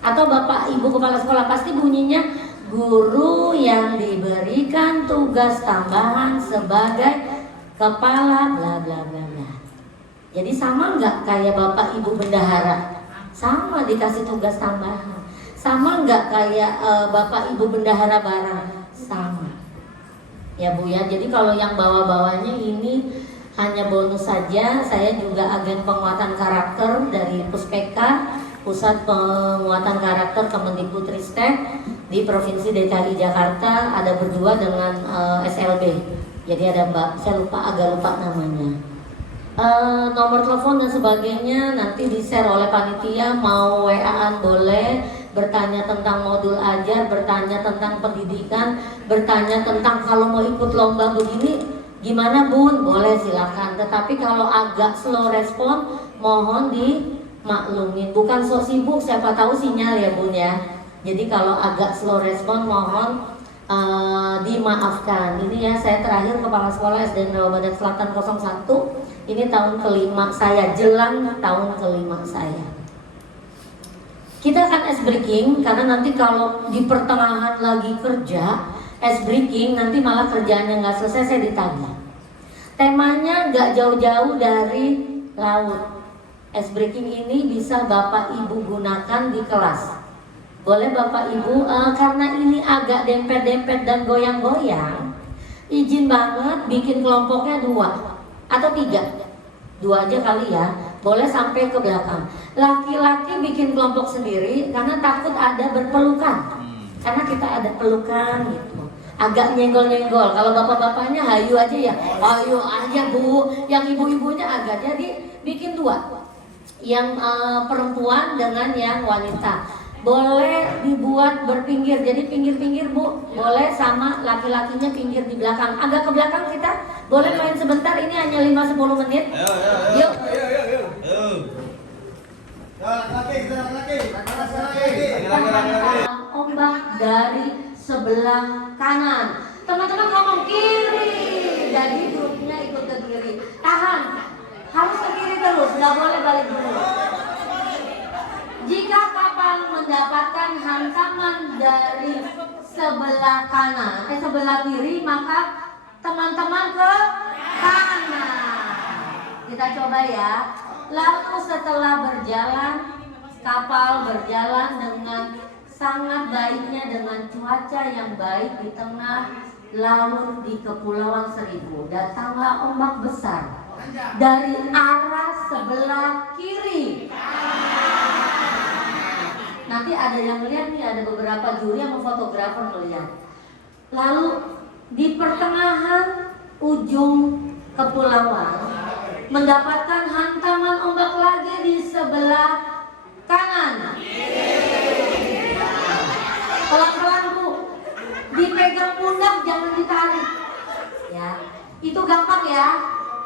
Atau Bapak Ibu kepala sekolah pasti bunyinya guru yang diberikan tugas tambahan sebagai kepala bla bla bla bla. Jadi sama nggak kayak Bapak Ibu bendahara? Sama dikasih tugas tambahan. Sama nggak kayak Bapak Ibu bendahara barang? Sama. Ya Bu ya. Jadi kalau yang bawah-bawahnya ini hanya bonus saja. Saya juga agen penguatan karakter dari Puspeka, Pusat Penguatan Karakter Kemendikbudristek di Provinsi DKI Jakarta. Ada berdua dengan SLB. Jadi ada Mbak, saya agak lupa namanya. Nomor telepon dan sebagainya nanti di-share oleh panitia. Mau WA-an boleh, bertanya tentang modul ajar, bertanya tentang pendidikan, bertanya tentang kalau mau ikut lomba begini gimana Bun, boleh silakan. Tetapi kalau agak slow respon mohon dimaklumin. Bukan so sibuk, siapa tahu sinyal ya Bun ya. Jadi kalau agak slow respon mohon dimaafkan. Ini ya, saya terakhir kepala sekolah SDN Rawabadak Selatan 01. Ini tahun kelima saya, jelang tahun kelima saya. Kita akan ice breaking karena nanti kalau di pertengahan lagi kerja ice breaking nanti malah kerjaannya nggak selesai, saya ditagih. Temanya nggak jauh-jauh dari laut. Ice breaking ini bisa Bapak Ibu gunakan di kelas. Boleh Bapak Ibu, karena ini agak dempet-dempet dan goyang-goyang, izin banget bikin kelompoknya 2 atau 3. 2 aja kali ya, boleh sampai ke belakang. Laki-laki bikin kelompok sendiri karena takut ada berpelukan. Karena kita ada pelukan gitu. Agak nyenggol-nyenggol. Kalau bapak-bapaknya hayu aja ya, hayu aja Bu. Yang ibu-ibunya agak, jadi bikin 2. Yang perempuan dengan yang wanita. Boleh dibuat berpinggir, jadi pinggir-pinggir Bu. Boleh sama laki-lakinya pinggir di belakang. Agak ke belakang kita. Boleh main sebentar, ini hanya 5-10 menit. Yuk. Ombak dari sebelah kanan. Teman-teman ngomong kiri. Jadi grupnya ikut ke kiri. Tahan. Harus ke kiri terus, nggak boleh balik dulu. Jika kapal mendapatkan hantaman dari sebelah kanan, sebelah kiri, maka teman-teman ke kanan. Kita coba ya. Lalu setelah berjalan, kapal berjalan dengan sangat baiknya dengan cuaca yang baik di tengah laut di Kepulauan Seribu. Datanglah ombak besar dari arah sebelah kiri. Nanti ada yang melihat nih, ada beberapa juri sama fotografer melihat. Lalu di pertengahan ujung kepulauan mendapatkan hantaman ombak lagi di sebelah kanan. Pelan-pelan Bu, dipegang pundak jangan ditarik. Ya, itu gampang ya.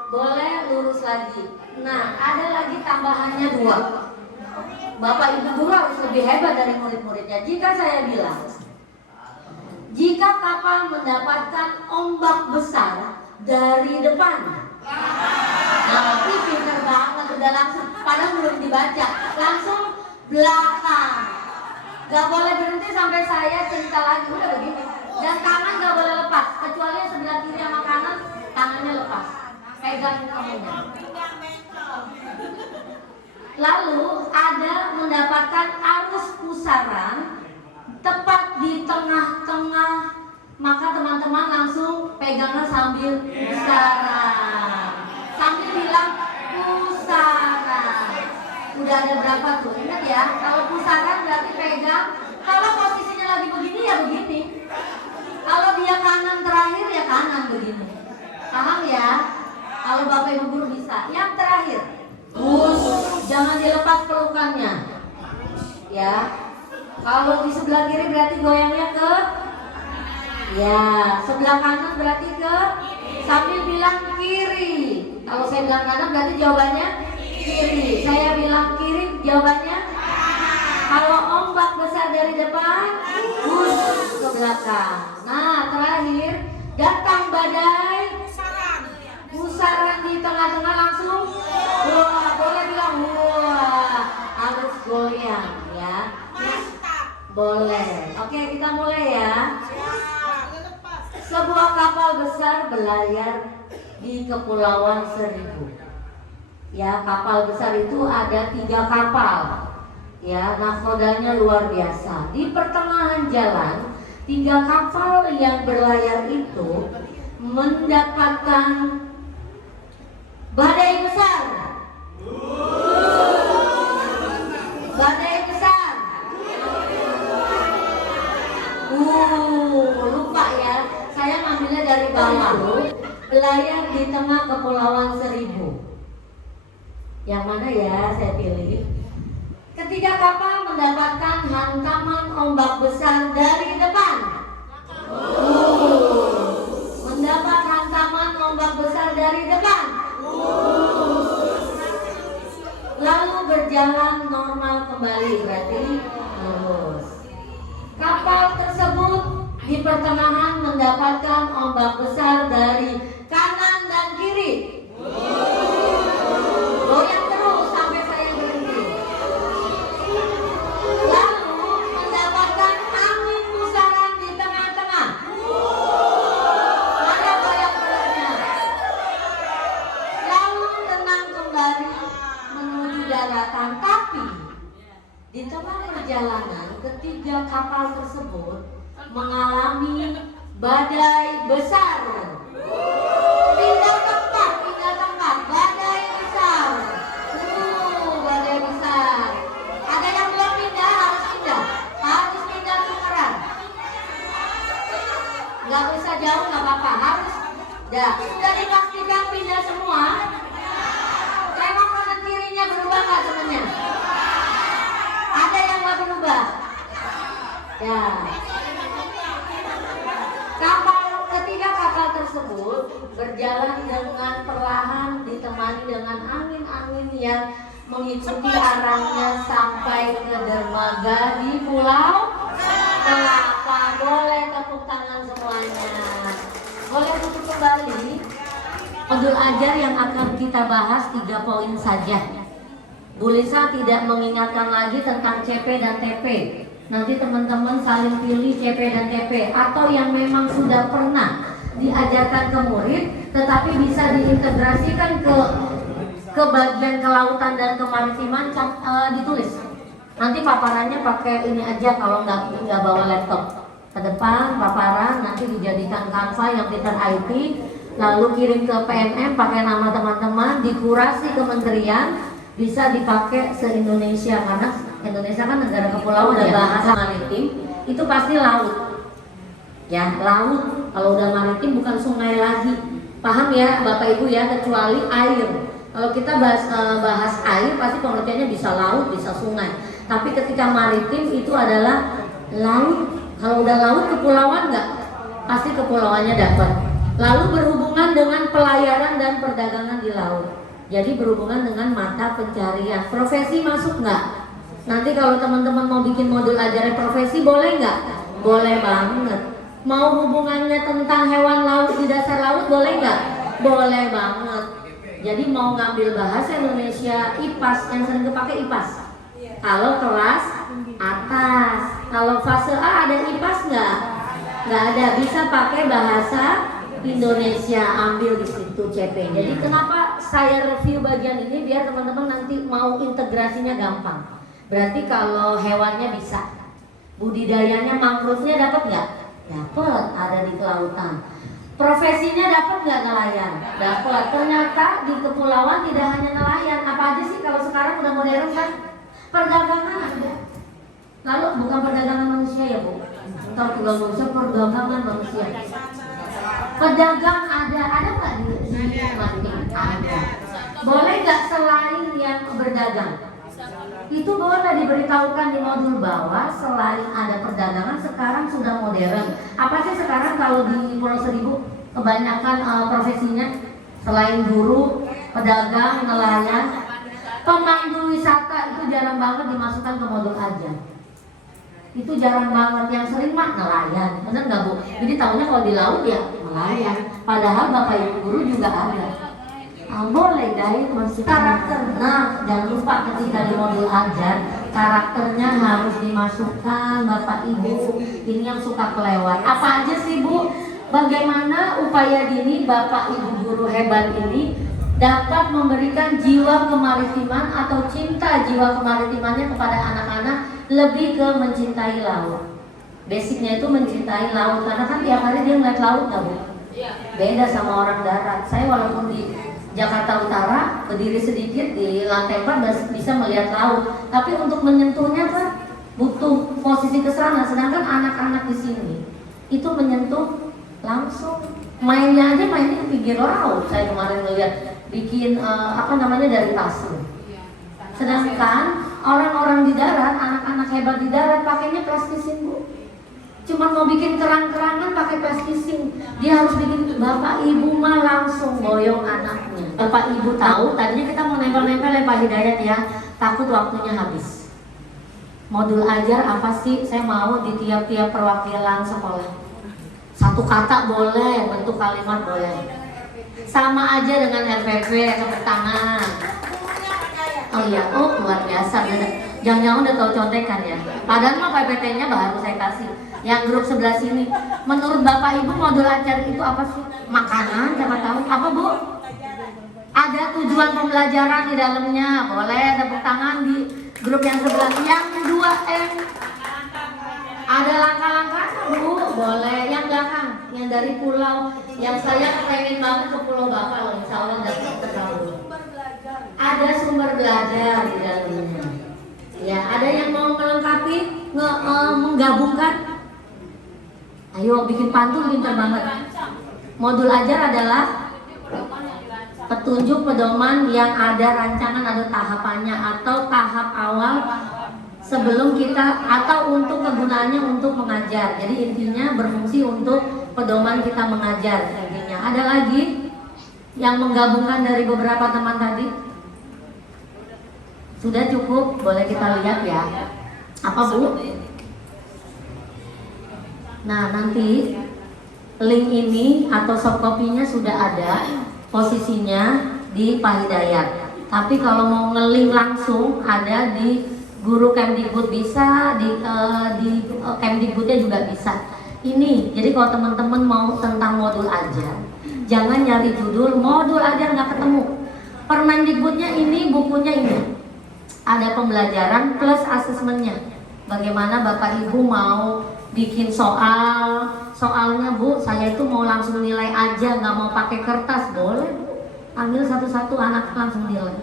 Boleh lurus lagi. Nah, ada lagi tambahannya 2. Bapak Ibu guru harus lebih hebat dari murid-muridnya. Jika saya bilang, jika kapal mendapatkan ombak besar dari depan, nah ini pinter banget, udah langsung, padahal belum dibaca, langsung belakang. Gak boleh berhenti sampai saya cerita lagi, udah begini. Dan tangan gak boleh lepas, kecuali yang sebelah kiri sama kanan, tangannya lepas. Pegang kamunya. Lalu ada mendapatkan arus pusaran tepat di tengah-tengah, maka teman-teman langsung pegangnya sambil pusaran, sambil bilang pusaran. Udah ada berapa tuh? Ingat ya, kalau pusaran berarti pegang Paham ya? Kalau Bapak Ibu guru bisa. Yang terakhir, jangan dilepas pelukannya. Ya. Kalau di sebelah kiri berarti goyangnya ke, ya. Sebelah kanan berarti ke, sambil bilang kiri. Kalau saya bilang kanan berarti jawabannya kiri. Saya bilang kiri, jawabannya. Kalau ombak besar dari depan, ke belakang. Nah, terakhir, datang badai, pusaran di tengah-tengah langsung, wah, boleh bilang wah, harus goyang ya. Boleh. Oke, kita mulai ya. Sebuah kapal besar berlayar di Kepulauan Seribu. Ya, kapal besar itu ada 3 kapal. Ya, nahkodanya luar biasa. Di pertengahan jalan, 3 kapal yang berlayar itu mendapatkan badai besar. Badai besar. Lupa ya. Saya ngambilnya dari bawah. Berlayar di tengah Kepulauan Seribu. Yang mana ya saya pilih? Ketiga kapal mendapatkan hantaman ombak besar dari depan. Mendapat hantaman ombak besar dari depan. Lalu berjalan normal kembali, berarti lurus. Kapal tersebut di pertengahan mendapatkan ombak besar dari kanan dan kiri. Goyang terus sampai saya berhenti. Lalu mendapatkan angin pusaran di tengah-tengah. Mana goyang terusnya? Lalu tenang kembali menuju daratan. Tapi di tengah perjalanan ketiga kapal tersebut mengalami badai besar. Pindah tempat, badai besar. Badai besar. Ada yang belum pindah, harus pindah tukeran. Nggak usah jauh, nggak apa-apa, harus. Sudah dipastikan pindah semua. Tengok kanan kirinya berubah nggak temennya? Ada yang nggak berubah? Ya. Ketiga kapal tersebut berjalan dengan perlahan ditemani dengan angin-angin yang mengikuti arahnya sampai ke dermaga di Pulau Kelapa. Boleh tepuk tangan semuanya. Boleh duduk kembali. Modul ajar yang akan kita bahas 3 poin saja. Bu Lisa tidak mengingatkan lagi tentang CP dan TP. Nanti teman-teman saling pilih CP dan TP, atau yang memang sudah pernah diajarkan ke murid tetapi bisa diintegrasikan ke bagian kelautan dan kemaritiman, ditulis. Nanti paparannya pakai ini aja kalau nggak bawa laptop. Ke depan paparan nanti dijadikan Canva yang pinter IT, lalu kirim ke PNM pakai nama teman-teman, dikurasi kementerian, bisa dipakai se-Indonesia karena Indonesia kan negara kepulauan ya. Bahasa maritim itu pasti laut. Ya, laut. Kalau udah maritim bukan sungai lagi. Paham ya Bapak Ibu ya, kecuali air. Kalau kita bahas air pasti pengertiannya bisa laut, bisa sungai. Tapi ketika maritim itu adalah laut. Kalau udah laut kepulauan nggak? Pasti kepulauannya dapat. Lalu berhubungan dengan pelayaran dan perdagangan di laut. Jadi berhubungan dengan mata pencarian. Profesi masuk nggak? Nanti kalau teman-teman mau bikin modul ajaran profesi boleh nggak? Boleh banget. Mau hubungannya tentang hewan laut di dasar laut boleh nggak? Boleh banget. Jadi mau ngambil bahasa Indonesia IPAS, yang sering kepake IPAS. Kalau kelas atas, kalau fase A ada IPAS nggak? Nggak ada. Bisa pakai bahasa Indonesia, ambil di situ CP. Jadi kenapa saya review bagian ini biar teman-teman nanti mau integrasinya gampang. Berarti kalau hewannya bisa, budidayanya mangrove-nya dapat nggak? Dapat, ada di kelautan. Profesinya dapat nggak nelayan? Dapat. Ternyata di kepulauan tidak hanya nelayan. Apa aja sih kalau sekarang udah modern kan? Perdagangan ada. Lalu bukan perdagangan manusia ya Bu? Ntar juga manusia, perdagangan manusia. Pedagang ada nggak di berdagang? Itu boleh diberitahukan di modul bawah. Selain ada perdagangan, sekarang sudah modern. Apa sih sekarang kalau di Pulau Seribu kebanyakan profesinya selain guru, pedagang, nelayan, pemandu wisata itu jarang banget dimasukkan ke modul aja. Itu jarang banget, yang sering mah nelayan, benar nggak Bu? Jadi tahunya kalau di laut ya nelayan. Padahal Bapak Ibu guru juga ada. Boleh guys, masih karakter. Nah, jangan lupa ketika di modul ajar, karakternya harus dimasukkan Bapak Ibu. Ini yang suka kelewat. Apa aja sih Bu? Bagaimana upaya dini Bapak Ibu guru hebat ini dapat memberikan jiwa kemaritiman atau cinta jiwa kemaritimannya kepada anak-anak, lebih ke mencintai laut. Basicnya itu mencintai laut, karena kan tiap hari dia ngeliat laut nggak Bu? Beda sama orang darat. Saya walaupun di Jakarta Utara berdiri sedikit di lantai 4 bisa melihat laut, tapi untuk menyentuhnya kan butuh posisi ke sana. Sedangkan anak-anak di sini itu menyentuh langsung, mainnya aja mainnya di pinggir laut. Saya kemarin melihat bikin dari pasir. Sedangkan orang-orang di darat, anak-anak hebat di darat pakainya plastisin Bu. Cuma mau bikin kerang-kerangan pakai plastisin. Dia harus bikin. Bapak Ibu mah langsung boyong anaknya. Bapak Ibu tahu, tadinya kita mau nempel-nempel Pak Hidayat ya, takut waktunya habis. Modul ajar apa sih? Saya mau di tiap-tiap perwakilan sekolah. Satu kata boleh, bentuk kalimat boleh. Sama aja dengan RPP, tepuk tangan. Oh iya, luar biasa. Jangan-jangan udah tahu contekan ya. Padahal mah PPT-nya baru saya kasih. Yang grup sebelah sini. Menurut Bapak Ibu modul ajar itu apa sih? Makanan, siapa tahu? Apa Bu? Ada tujuan pembelajaran di dalamnya. Boleh tepuk tangan di grup yang sebelah. Yang kedua ada langkah-langkah Bu? Boleh. Yang belakang, yang dari pulau, yang saya pengen banget ke pulau Bapak loh. Insya Allah dapat terlalu. Ada sumber belajar di dalamnya. Ya, ada yang mau melengkapi, menggabungkan. Ayo bikin pantun pintar banget. Modul ajar adalah petunjuk pedoman yang ada rancangan, ada tahapannya atau tahap awal sebelum kita atau untuk kegunaannya untuk mengajar. Jadi intinya berfungsi untuk pedoman kita mengajar intinya. Ada lagi yang menggabungkan dari beberapa teman tadi? Sudah cukup, boleh kita lihat ya. Apa Bu? Nah nanti link ini atau soft copy-nya sudah ada posisinya di Pak Hidayat. Tapi kalau mau ngelink langsung ada di guru Kemdikbud bisa, di Kemdikbudnya juga bisa. Ini, jadi kalau teman-teman mau tentang modul ajar, jangan nyari judul modul ajar nggak ketemu. Permendikbudnya ini, bukunya ini. Ada pembelajaran plus asesmennya. Bagaimana Bapak Ibu mau bikin soalnya Bu, saya itu mau langsung nilai aja, nggak mau pakai kertas, boleh Bu. Ambil satu-satu anak langsung nilai.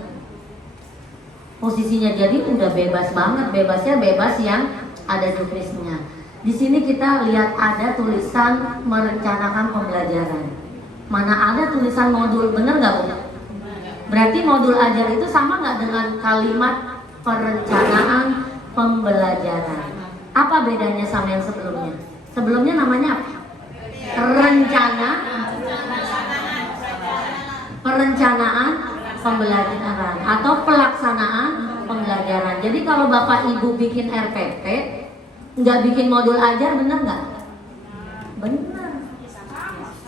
Posisinya jadi udah bebas banget, bebasnya bebas yang ada juknisnya. Di sini kita lihat ada tulisan merencanakan pembelajaran. Mana ada tulisan modul, bener nggak Bu? Berarti modul ajar itu sama nggak dengan kalimat perencanaan pembelajaran? Apa bedanya sama yang sebelumnya? Sebelumnya namanya apa? Perencanaan pembelajaran atau pelaksanaan pembelajaran. Jadi kalau Bapak Ibu bikin RPP, nggak bikin modul ajar, bener nggak? Bener.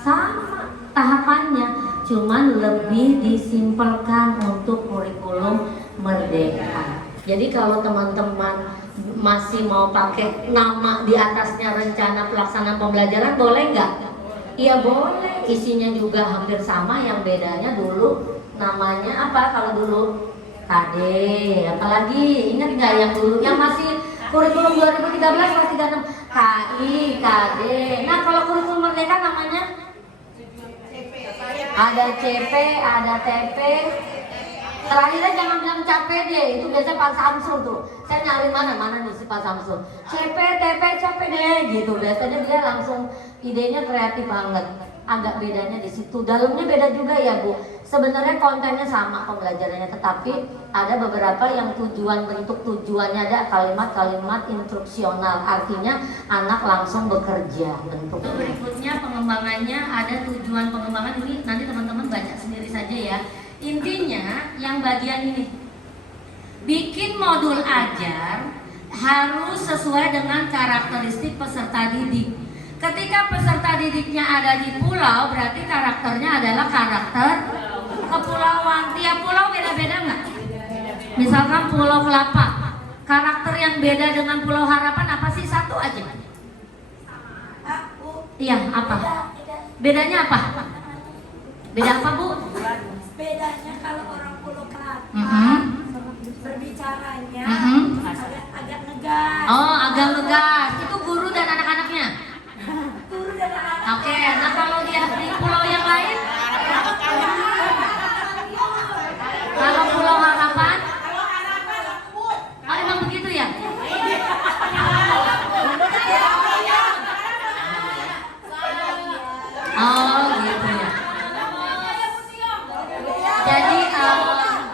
Sama tahapannya, cuman lebih disimpelkan untuk kurikulum merdeka. Jadi kalau teman-teman masih mau pakai nama di atasnya rencana pelaksanaan pembelajaran, boleh nggak? Iya boleh. Isinya juga hampir sama, yang bedanya dulu namanya apa? Kalau dulu KD, apalagi ingat nggak yang dulu yang masih kurikulum 2013 masih 36 KI, KD. Nah kalau kurikulum merdeka namanya ada CP, ada TP. Terakhirnya jangan bilang capek deh, itu biasa Pak Samsul tuh. Saya nyari mana nih si Pak Samsul. CP, TP, capek deh gitu. Biasanya dia langsung idenya kreatif banget. Agak bedanya di situ. Dalamnya beda juga ya Bu. Sebenarnya kontennya sama pembelajarannya, tetapi ada beberapa yang bentuk tujuannya ada kalimat-kalimat instruksional, artinya anak langsung bekerja bentuk. Berikutnya pengembangannya ada tujuan pengembangan, ini nanti teman-teman baca sendiri saja ya. Intinya yang bagian ini, bikin modul ajar harus sesuai dengan karakteristik peserta didik. Ketika peserta didiknya ada di pulau, berarti karakternya adalah karakter kepulauan. Tiap pulau beda-beda nggak? Misalkan Pulau Kelapa, karakter yang beda dengan Pulau Harapan apa sih? Satu aja. Iya, apa? Bedanya apa? Beda apa, Bu? Bedanya kalau orang Pulau Kelapa berbicaranya agak ngegas. Oh, agak ngegas. Itu guru dan anak-anaknya. Guru dan anak-anak. Oke, nah kalau di pulau yang lain? Kalau Pulau Harapan? Oh, emang begitu ya? Oh, gitu ya. Jadi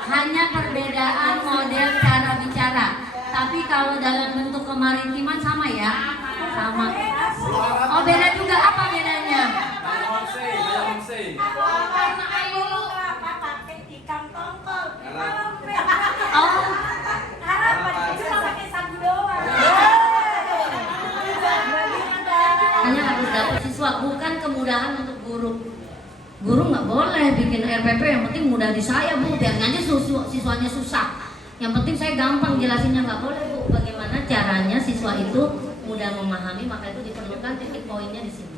hanya perbedaan model cara bicara. Tapi kalau dalam bentuk kemaritiman sama ya? Sama. Oh, beda juga. Apa bedanya? Pakai ikan tongkol. Oh, Harapan cuma pakai sagu doang. hanya harus dapat siswa, bukan kemudahan untuk guru. Guru nggak boleh bikin RPP, yang penting mudah di saya, Bu, biar aja siswanya susah. Yang penting saya gampang jelasinnya, nggak boleh, Bu. Bagaimana caranya siswa itu mudah memahami, maka itu diperlukan titik poinnya di sini.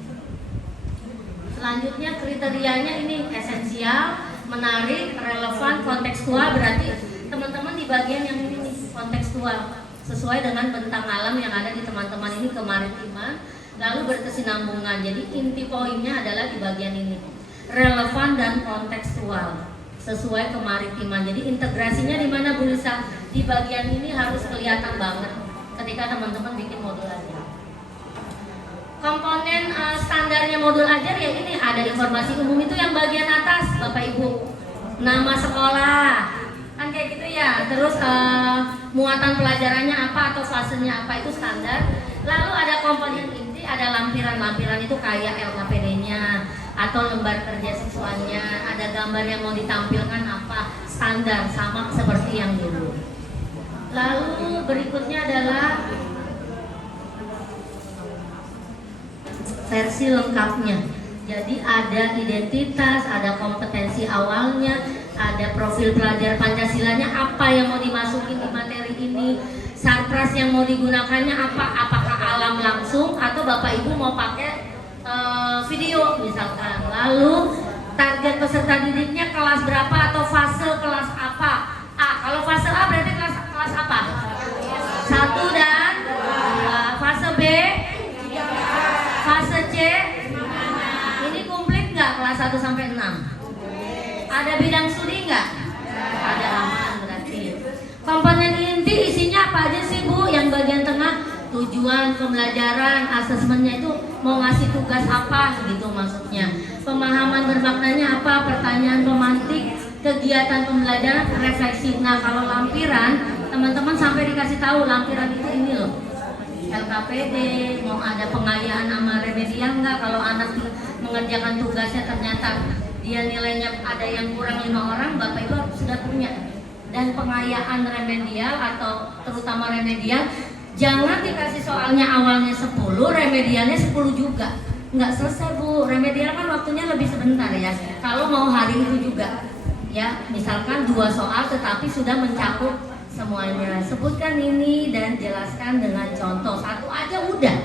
Selanjutnya kriterianya ini esensial, menarik, relevan, kontekstual. Berarti teman-teman di bagian yang ini nih, kontekstual, sesuai dengan bentang alam yang ada di teman-teman ini, kemaritiman, lalu berkesinambungan. Jadi inti poinnya adalah di bagian ini, relevan dan kontekstual, sesuai kemaritiman. Jadi integrasinya di mana, Bu Lisa? Di bagian ini harus kelihatan banget ketika teman-teman bikin modul ajar. Komponen standarnya modul ajar ya ini, ada informasi umum itu yang bagian atas, Bapak Ibu. Nama sekolah, kan kayak gitu ya. Terus muatan pelajarannya apa atau fasenya apa, itu standar. Lalu ada komponen inti, ada lampiran-lampiran itu kayak LKPD-nya atau lembar kerja siswanya, ada gambar yang mau ditampilkan apa, standar sama seperti yang dulu. Lalu berikutnya adalah versi lengkapnya. Jadi ada identitas, ada kompetensi awalnya, ada profil pelajar Pancasilanya, apa yang mau dimasukin di materi ini, sarpras yang mau digunakannya apa, apakah alam langsung atau Bapak Ibu mau pakai video misalkan. Lalu target peserta didiknya kelas berapa atau fase kelas apa? Kalau fase A berarti kelas apa? 1 dan 2. Fase B, fase C, ini komplit nggak kelas 1 sampai 6? Ada bidang studi nggak? Ada, aman berarti. Komponen inti isinya apa aja sih, Bu? Yang bagian tengah, tujuan pembelajaran, asesmennya itu mau ngasih tugas apa gitu maksudnya. Pemahaman bermaknanya apa, pertanyaan pemantik, kegiatan pembelajaran, refleksi. Nah, kalau lampiran, teman-teman sampai dikasih tahu lampiran itu ini loh. LKPD, mau ada pengayaan sama remedial nggak? Kalau anak mengerjakan tugasnya ternyata dia nilainya ada yang kurang 5 orang, Bapak Ibu sudah punya. Dan pengayaan remedial atau terutama remedial, jangan dikasih soalnya awalnya 10, remedialnya 10 juga. Nggak selesai, Bu. Remedial kan waktunya lebih sebentar ya. Kalau mau hari itu juga, ya misalkan 2 soal tetapi sudah mencakup semuanya. Sebutkan ini dan jelaskan dengan contoh. 1 aja udah.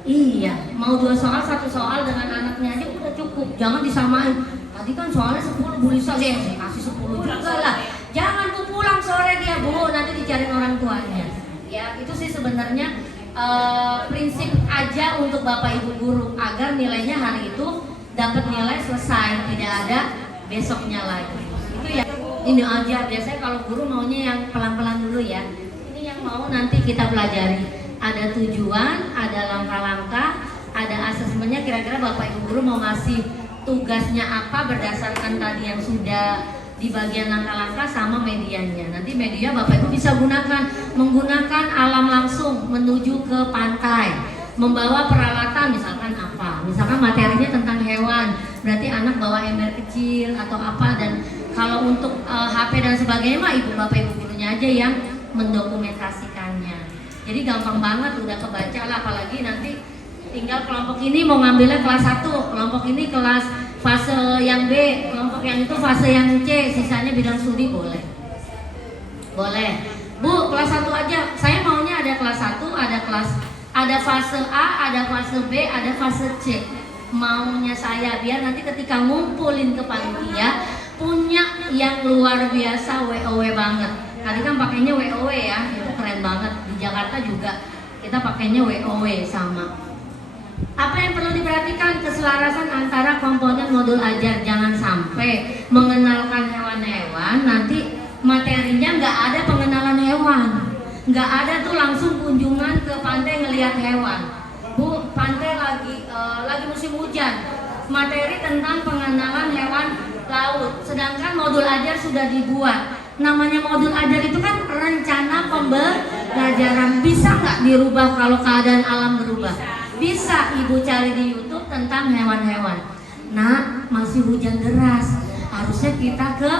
Iya, mau 2 soal, 1 soal dengan anaknya aja udah cukup. Jangan disamain. Tadi kan soalnya 10, Bu Lisa deh kasih 10 juga lah. Jangan Bu pulang sore dia, Bu, nanti dicariin orang tuanya. Ya, itu sih sebenarnya prinsip aja untuk Bapak Ibu guru agar nilainya hari itu dapat nilai selesai, tidak ada besoknya lagi. Itu ya. Ini aja, biasanya kalau guru maunya yang pelan-pelan dulu ya. Ini yang mau nanti kita pelajari. Ada tujuan, ada langkah-langkah, ada asesmennya. Kira-kira Bapak Ibu guru mau ngasih tugasnya apa berdasarkan tadi yang sudah di bagian langkah-langkah sama medianya. Nanti media Bapak Ibu bisa menggunakan alam langsung menuju ke pantai, membawa peralatan misalkan apa, misalkan materinya tentang hewan, berarti anak bawa ember kecil atau apa, dan kalau untuk HP dan sebagainya mah ibu Bapak Ibu gurunya aja yang mendokumentasikannya. Jadi gampang banget, udah kebaca lah, apalagi nanti tinggal kelompok ini mau ngambilnya kelas 1, kelompok ini kelas fase yang B, kelompok yang itu fase yang C, sisanya bidang studi boleh. Boleh. Bu, kelas 1 aja. Saya maunya ada kelas 1, ada fase A, ada fase B, ada fase C. Maunya saya biar nanti ketika ngumpulin ke panitia punya yang luar biasa WOW banget. Tadi kan pakainya WOW ya, itu keren banget. Di Jakarta juga kita pakainya WOW sama. Apa yang perlu diperhatikan? Keselarasan antara komponen modul ajar. Jangan sampai mengenalkan hewan-hewan nanti materinya nggak ada pengenalan hewan, nggak ada tuh langsung kunjungan ke pantai ngelihat hewan. Bu, pantai lagi musim hujan, materi tentang pengenalan hewan laut. Sedangkan modul ajar sudah dibuat. Namanya modul ajar itu kan rencana pembelajaran. Bisa nggak dirubah kalau keadaan alam berubah? Bisa, ibu cari di YouTube tentang hewan-hewan. Nah, masih hujan deras, harusnya kita ke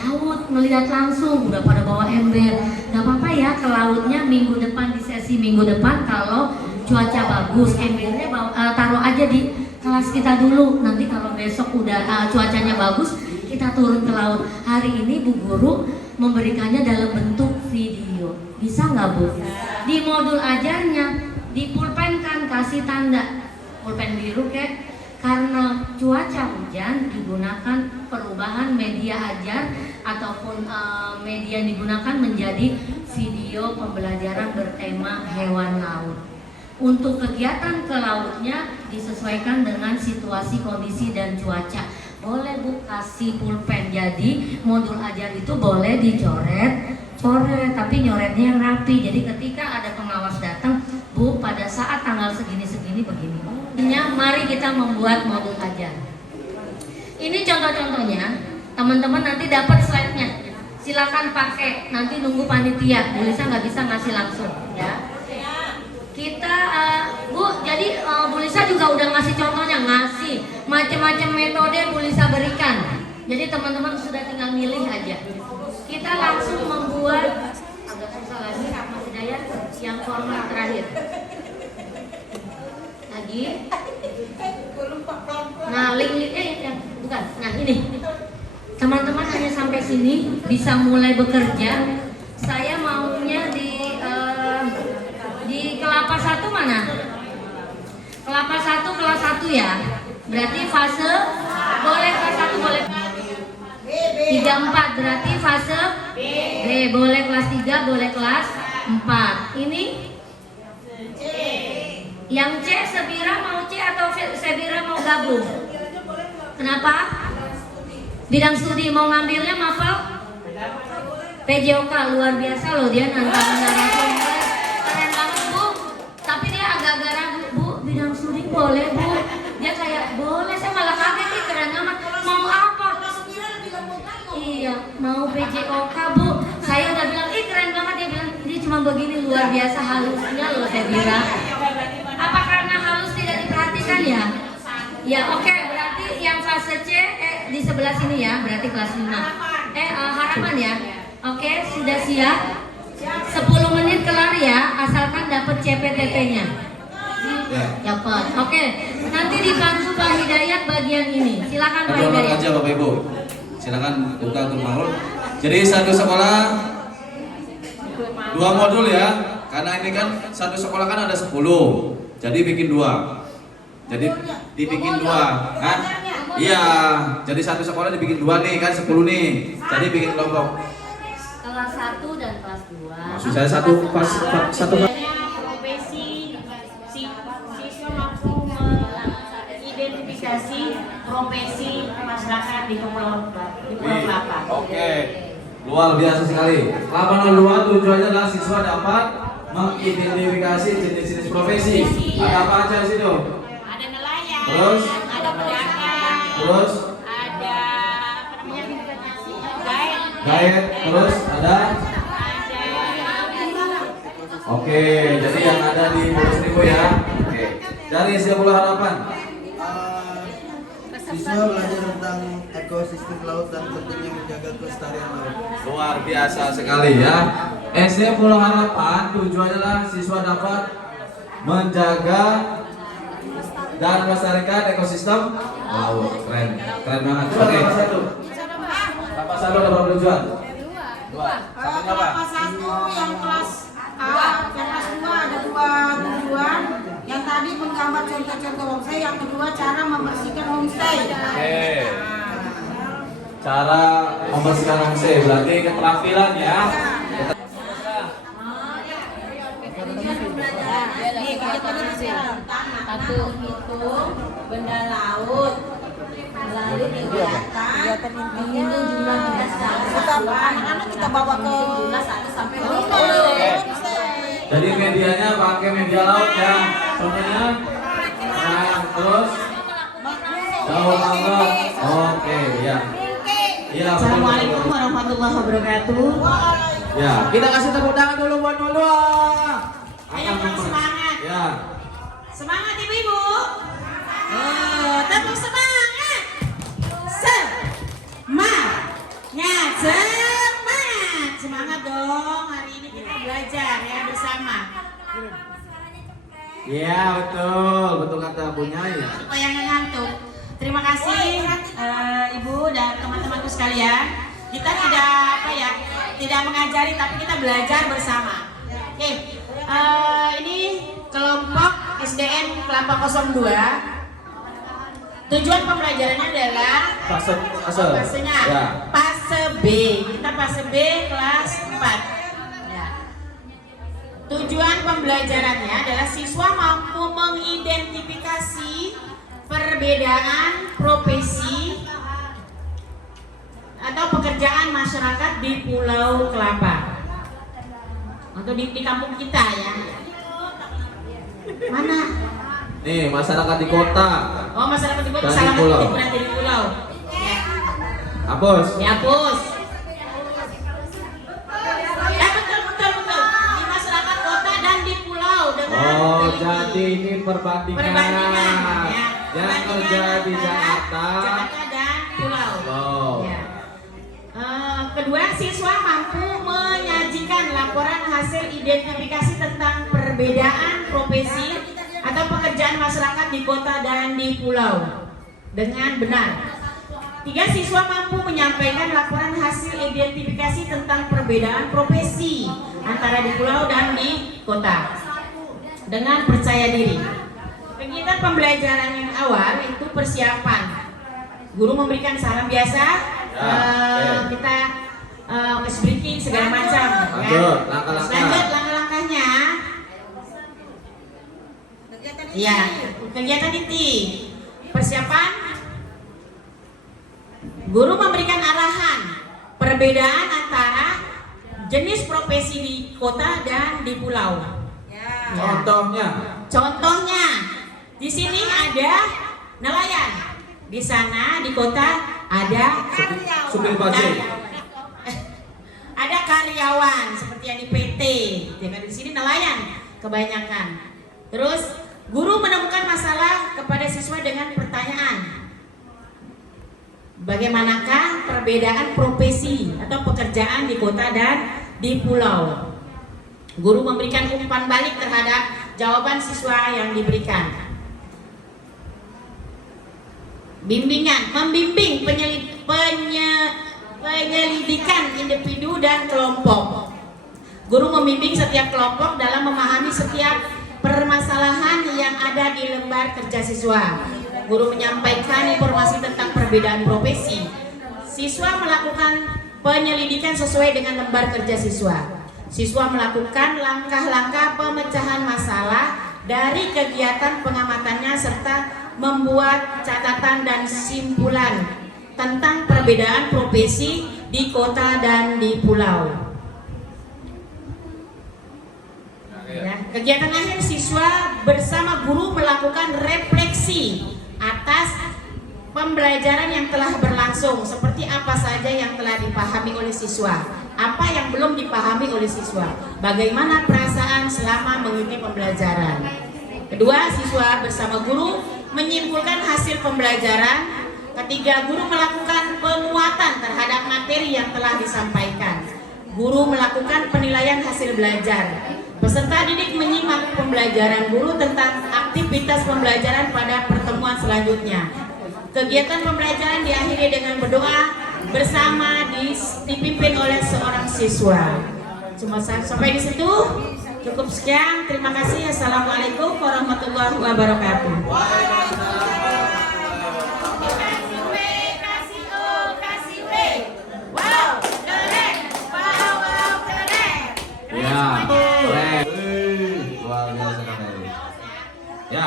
laut melihat langsung. Udah pada bawa ember, gak apa-apa ya ke lautnya minggu depan, di sesi minggu depan kalau cuaca bagus. Embernya taruh aja di kelas kita dulu. Nanti kalau besok udah cuacanya bagus, kita turun ke laut. Hari ini Bu Guru memberikannya dalam bentuk video. Bisa nggak Bu? Di modul ajarnya dipulpenkan, kasih tanda pulpen biru kek, karena cuaca hujan digunakan perubahan media ajar ataupun media yang digunakan menjadi video pembelajaran bertema hewan laut. Untuk kegiatan ke lautnya disesuaikan dengan situasi, kondisi, dan cuaca. Boleh Bu kasih pulpen, jadi modul ajar itu boleh dicoret, tapi nyoretnya yang rapi. Jadi ketika ada pengawas datang, Bu, pada saat tanggal segini-segini begini. Mari kita membuat modul ajar. Ini contoh-contohnya, teman-teman nanti dapat slide-nya. Silakan pakai, nanti nunggu panitia. Bu Lisa nggak bisa ngasih langsung, ya. Kita, Bu, jadi Bu Lisa juga udah ngasih contohnya, ngasih macam-macam metode Bu Lisa berikan. Jadi teman-teman sudah tinggal milih aja. Kita langsung membuat, agak susah lagi, Mas Hidayat, yang format terakhir. Lagi. Nah, link yang bukan. Nah, ini. Teman-teman hanya sampai sini bisa mulai bekerja. Saya maunya di Kelapa 1 mana? Kelapa 1 kelas 1 ya. Berarti fase boleh kelas 1 boleh 3-4 berarti fase B. Boleh kelas 3, boleh kelas 4. Ini yang C, Sebira mau C atau Sebira mau gabung? Kenapa? Bidang studi mau ngambilnya Mafal? PJOK luar biasa loh, dia nantang narasumber. Keren banget Bu. Tapi dia agak-agak ragu, Bu, bidang studi boleh Bu. Dia kayak boleh, saya malah kaget nih, keren amat. Mau apa? Iya, mau PJOK Bu. Saya udah bilang, keren banget. Dia bilang, ini cuma begini, luar biasa halusnya loh, saya bilang. Apa karena halus tidak diperhatikan ya? Ya oke, berarti yang fase C di sebelah sini ya, berarti kelas 5. Harapan ya. Oke, sudah siap? 10 menit kelar ya, asalkan dapat CPTP-nya. Dapat. Oke, nanti dibantu Pak Hidayat bagian ini. Silakan Pak Hidayat. aja Bapak Ibu. Silakan buka Gurmanul. Jadi satu sekolah 2 modul ya. Karena ini kan satu sekolah kan ada 10. Jadi bikin 2. Jadi dibikin 2. Kan? Iya. Jadi satu sekolah dibikin 2 nih kan 10 nih. Jadi bikin kelompok. Kelas 1 dan kelas 2. Maksud saya satu Profesi siswa mampu mengidentifikasi profesi masyarakat di Pulau Kelapa. Oke. Luar biasa sekali. 802 tujuannya adalah siswa dapat mengidentifikasi jenis-jenis profesi. Ada apa aja di situ? Ada nelayan, Terus? ada pedagang, terus ada apa namanya? Gaet. Gaet, terus ada. Oke, jadi yang ada di Pulau Seribu ya. Oke. Dari Siapula Harapan. Siswa belajar tentang ekosistem laut dan pentingnya menjaga kelestarian laut. Luar biasa sekali ya. SD Pulau Harapan tujuannya adalah siswa dapat menjaga dan melestarikan ekosistem laut. Keren, keren banget. Oke. Apa satu ada berapa tujuan? Dua. Satunya apa? Kelas 1 yang kelas A, kelas 2 ada 2 tujuan. Yang tadi menggambar contoh-contoh homestay, yang kedua cara membersihkan homestay. Oke. Cara membersihkan homestay berarti keterampilan ya. Satu itu benda laut, lalu kegiatan intinya jumlah anak-anak kita bawa ke jumlah 1 sampai 5. Jadi medianya pakai media laut ya. Contohnya, nah, terus daun mangga. Oke, ya. Iya. Assalamualaikum warahmatullahi wabarakatuh. Ya, kita kasih tepuk tangan dulu buat Nolua. Ayo dong semangat. Ya. Semangat ibu-ibu. Tepuk semangat. Semangat. Semangat dong. Hari ini kita belajar ya bersama. Iya, betul kata Bu Nyai. Supaya nggak ngantuk. Terima kasih ibu dan teman-temanku sekalian. Kita tidak mengajari tapi kita belajar bersama. Oke, ini kelompok SDN Kelapa 02. Tujuan pembelajarannya adalah fasenya Ya. fase B. Kita fase B kelas 4. Ya. Tujuan pembelajarannya adalah siswa mampu mengidentifikasi perbedaan profesi atau pekerjaan masyarakat di Pulau Kelapa atau di kampung kita ya. Mana? Nih, masyarakat di kota. Oh, masyarakat di kota Dan di salah pulau. ketik berarti di pulau. Ya. Hapus. Dihapus. Betul. Di masyarakat kota dan di pulau dengan Oh, teliti. jadi ini perbandingan. Ya. Yang kerja di Jakarta. dan pulau. Oh. Ya. Kedua, siswa mampu menyajikan laporan hasil identifikasi tentang perbedaan profesi atau pekerjaan masyarakat di kota dan di pulau dengan benar. 3, siswa mampu menyampaikan laporan hasil identifikasi tentang perbedaan profesi antara di pulau dan di kota dengan percaya diri. Kegiatan pembelajaran yang awal itu persiapan. Guru memberikan salam biasa, kita ice breaking segala macam. Lanjut, langkah-langkah. Lanjut langkah-langkahnya. Ya, kegiatan inti. Persiapan. Guru memberikan arahan perbedaan antara jenis profesi di kota dan di pulau. Ya. Contohnya, di sini ada nelayan. Di sana di kota ada supir bajai. Ada karyawan seperti yang di PT. Di sini nelayan kebanyakan. Terus guru menemukan masalah kepada siswa dengan pertanyaan. Bagaimanakah perbedaan profesi atau pekerjaan di kota dan di pulau? Guru memberikan umpan balik terhadap jawaban siswa yang diberikan. Membimbing penyelidikan individu dan kelompok. Guru membimbing setiap kelompok dalam memahami setiap permasalahan yang ada di lembar kerja siswa. Guru menyampaikan informasi tentang perbedaan profesi. Siswa melakukan penyelidikan sesuai dengan lembar kerja siswa. Siswa melakukan langkah-langkah pemecahan masalah dari kegiatan pengamatannya serta membuat catatan dan simpulan tentang perbedaan profesi di kota dan di pulau. Ya, kegiatan akhir siswa bersama guru melakukan refleksi atas pembelajaran yang telah berlangsung, seperti apa saja yang telah dipahami oleh siswa, apa yang belum dipahami oleh siswa, bagaimana perasaan selama mengikuti pembelajaran. Kedua, siswa bersama guru menyimpulkan hasil pembelajaran. Ketiga, guru melakukan penguatan terhadap materi yang telah disampaikan. Guru melakukan penilaian hasil belajar. Peserta didik menyimak pembelajaran guru tentang aktivitas pembelajaran pada pertemuan selanjutnya. Kegiatan pembelajaran diakhiri dengan berdoa bersama dipimpin oleh seorang siswa. Cuma sampai di situ. Cukup sekian. Terima kasih. Assalamualaikum warahmatullahi wabarakatuh. Ya, keren. Luar biasa sekali. Ya.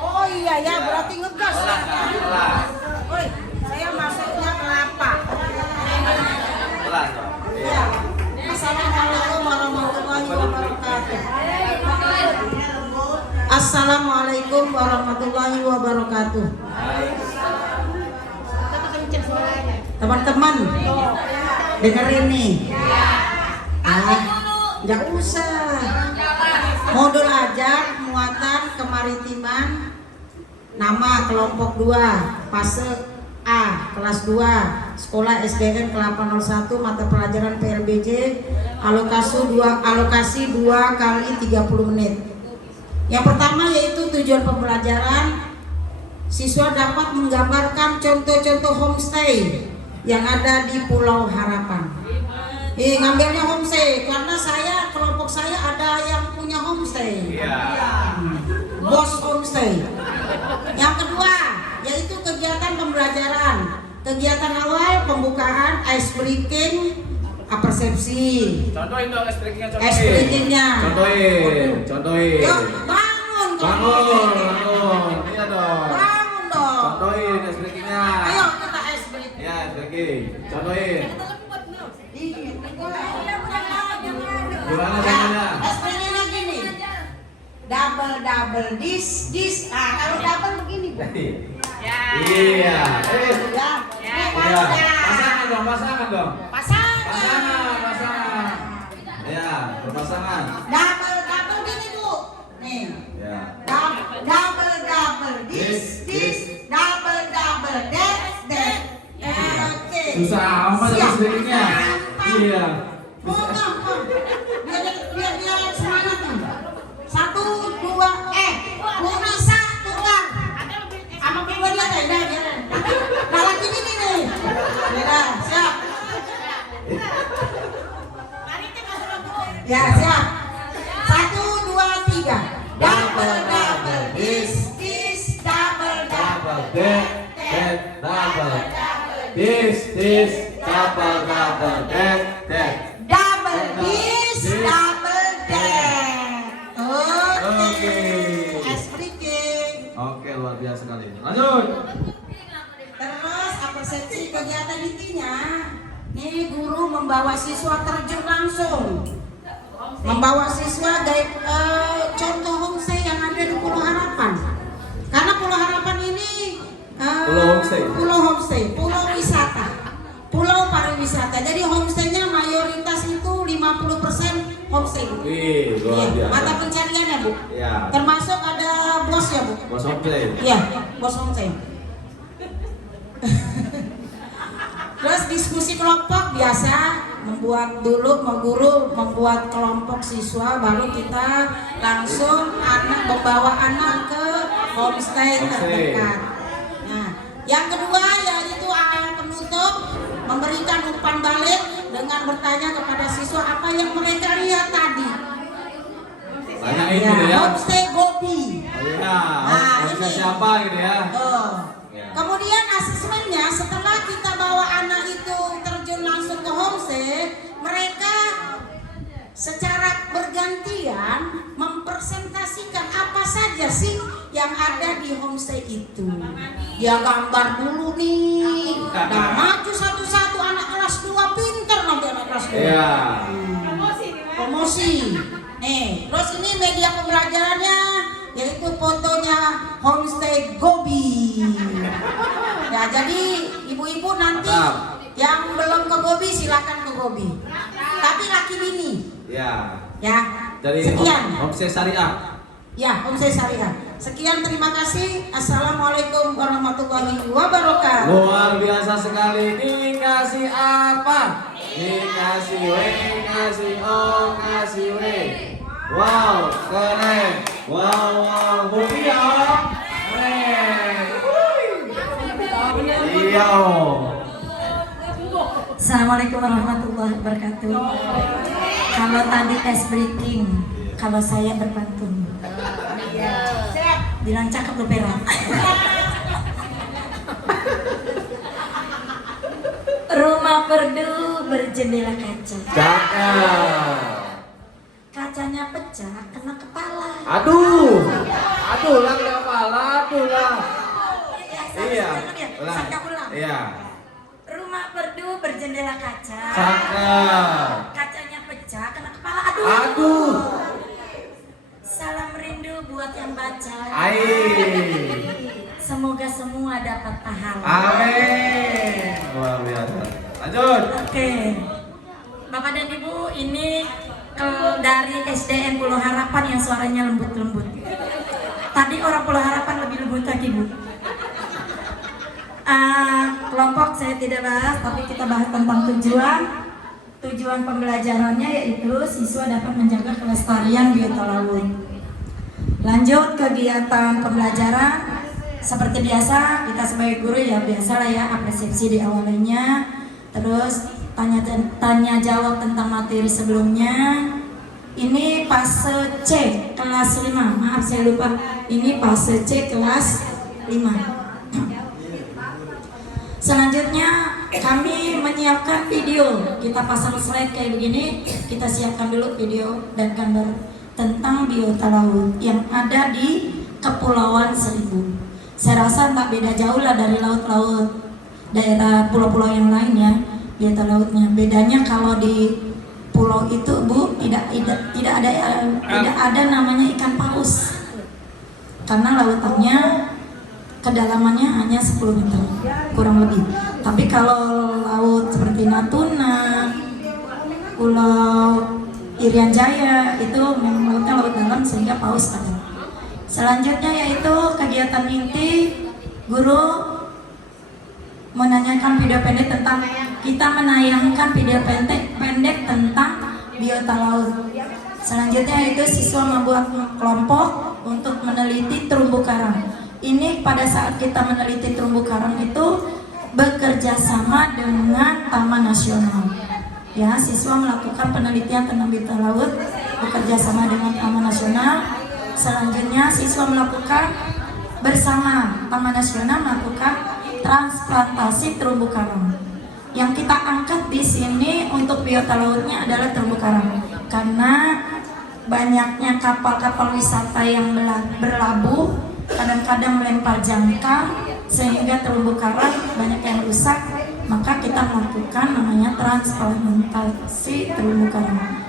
Oh iya ya, berarti ngegas. Oi, saya masuknya kelapa. Ya. Assalamualaikum warahmatullahi wabarakatuh. Assalamualaikum warahmatullahi wabarakatuh. Teman-teman, dengerin nih. Nggak usah. Modul ajar muatan kemaritiman. Nama kelompok 2, fase A, kelas 2, sekolah SDN Kelapa 01, mata pelajaran PRBJ, alokasi 2 kali 30 menit. Yang pertama yaitu tujuan pembelajaran. Siswa dapat menggambarkan contoh-contoh homestay yang ada di Pulau Harapan. Ngambilnya homestay karena kelompok saya ada yang punya homestay. Bos homestay. Yang kedua yaitu kegiatan pembelajaran. Kegiatan awal pembukaan, ice breaking, persepsi. Contohin dong ice breakingnya. Contohin. Yuk, bangun. Iya dong. Bangun dong. Contohin ice breakingnya. Ayo kita ice breaking. Ya, ice breaking. Contohin. Gimana caranya? Ice breakingnya gini. Double dis. Nah, kalau double begini, Bu. Iya. Ya. Pasangan dong. Pasangan. Ya, berpasangan. Double gini, Bu. Nih. Ya. Double dis. Double that. Oke. Susah amat ice breakingnya. Iya. Biar dia semangat nih. 1, 2, lu bisa tukar. Sama kedua dia tidak jalan. Nah lagi ini nih. Ya, siap. Ya, siap. 1, 2, 3. Double dis. Double That. Double. This. Double. That. double dis, double that. Oke. Ice breaking. Oke, luar biasa sekali. Lanjut. Terus persepsi kegiatan intinya, nih guru membawa siswa terjun langsung, membawa siswa contoh homestay yang ada di Pulau Harapan. Karena Pulau Harapan ini pulau homestay, pulau wisata, pulau pariwisata. Jadi homestaynya mayoritas itu 50% homestay. Wih, luar biasa. Mata pencariannya, Bu. Ya. Termasuk ada bos ya, Bu. Bos homestay. Iya, bos homestay. Terus diskusi kelompok biasa, guru membuat kelompok siswa, baru kita langsung membawa anak ke homestay terdekat. Nah, yang kedua yaitu penutup, memberikan umpan balik dengan bertanya kepada siswa apa yang mereka lihat tadi. Tanya itu ya. Homestay Gobi. Iya. Homestay siapa gitu ya? Kemudian asesmennya setelah kita bawa anak itu terjun langsung ke homestay, mereka secara bergantian mempresentasikan apa saja sih yang ada di homestay itu. Ya gambar dulu nih, dan maju satu-satu anak kelas 2 pinter nanti anak kelas 2. Iya. Promosi. Nih, terus ini media pembelajarannya yaitu fotonya homestay Gobi. Ya, jadi ibu-ibu nanti yang belum ke Gobi silakan ke Gobi. Tapi laki bini. Ya. Ya. Dari Sekian. Homestay Syariah. Ya, homestay syariah. Sekian, terima kasih. Assalamualaikum warahmatullahi wabarakatuh. Luar biasa sekali. Dikasih apa? Dikasih W, kasih O, kasih W. Wow, keren. Wow, bukti ya orang. Keren. Iya. Assalamualaikum warahmatullahi wabarakatuh. Kalau tadi tes breaking, kalau saya berpantun. Bilang cakep lu Pera. Rumah perdu berjendela kaca. Cakep. Kacanya pecah kena kepala. Aduh lah kepala, aduh lah. Iya. Ulang. Iya. Rumah perdu berjendela kaca. Cakep. Kacanya pecah kena kepala. Aduh. Salam rindu buat yang baca. Semoga semua dapat pahala. Amin. Luar biasa. Lanjut. Oke. Bapak dan Ibu, ini dari SDN Pulau Harapan yang suaranya lembut-lembut. Tadi orang Pulau Harapan lebih lembut lagi, Bu. Kelompok saya tidak bahas, tapi kita bahas tentang tujuan. Tujuan pembelajarannya yaitu siswa dapat menjaga kelestarian biota laut. Lanjut kegiatan pembelajaran. Seperti biasa, kita sebagai guru ya biasa lah ya, apresiasi di awalnya. Terus tanya jawab tentang materi sebelumnya. Ini fase C kelas 5. Maaf saya lupa. Ini fase C kelas 5. Selanjutnya kami menyiapkan video. Kita pasang slide kayak begini. Kita siapkan dulu video dan gambar tentang biota laut yang ada di Kepulauan Seribu. Saya rasa tak beda jauh lah dari laut-laut daerah pulau-pulau yang lain ya, biota lautnya. Bedanya kalau di pulau itu, Bu, tidak ada namanya ikan paus. Karena lautannya kedalamannya hanya 10 meter kurang lebih. Tapi kalau laut seperti Natuna, Pulau Irian Jaya itu memang lautnya laut dalam sehingga paus ada. Selanjutnya yaitu kegiatan inti, guru menanyakan video pendek tentang, kita menayangkan video pendek tentang biota laut. Selanjutnya yaitu siswa membuat kelompok untuk meneliti terumbu karang. Ini pada saat kita meneliti terumbu karang itu bekerja sama dengan Taman Nasional. Ya, siswa melakukan penelitian tentang biota laut bekerja sama dengan Taman Nasional. Selanjutnya siswa melakukan bersama Taman Nasional melakukan transplantasi terumbu karang. Yang kita angkat di sini untuk biota lautnya adalah terumbu karang, karena banyaknya kapal-kapal wisata yang berlabuh kadang-kadang melempar jangkar sehingga terumbu karang banyak yang rusak. Maka kita melakukan namanya transplantasi terumbu karang.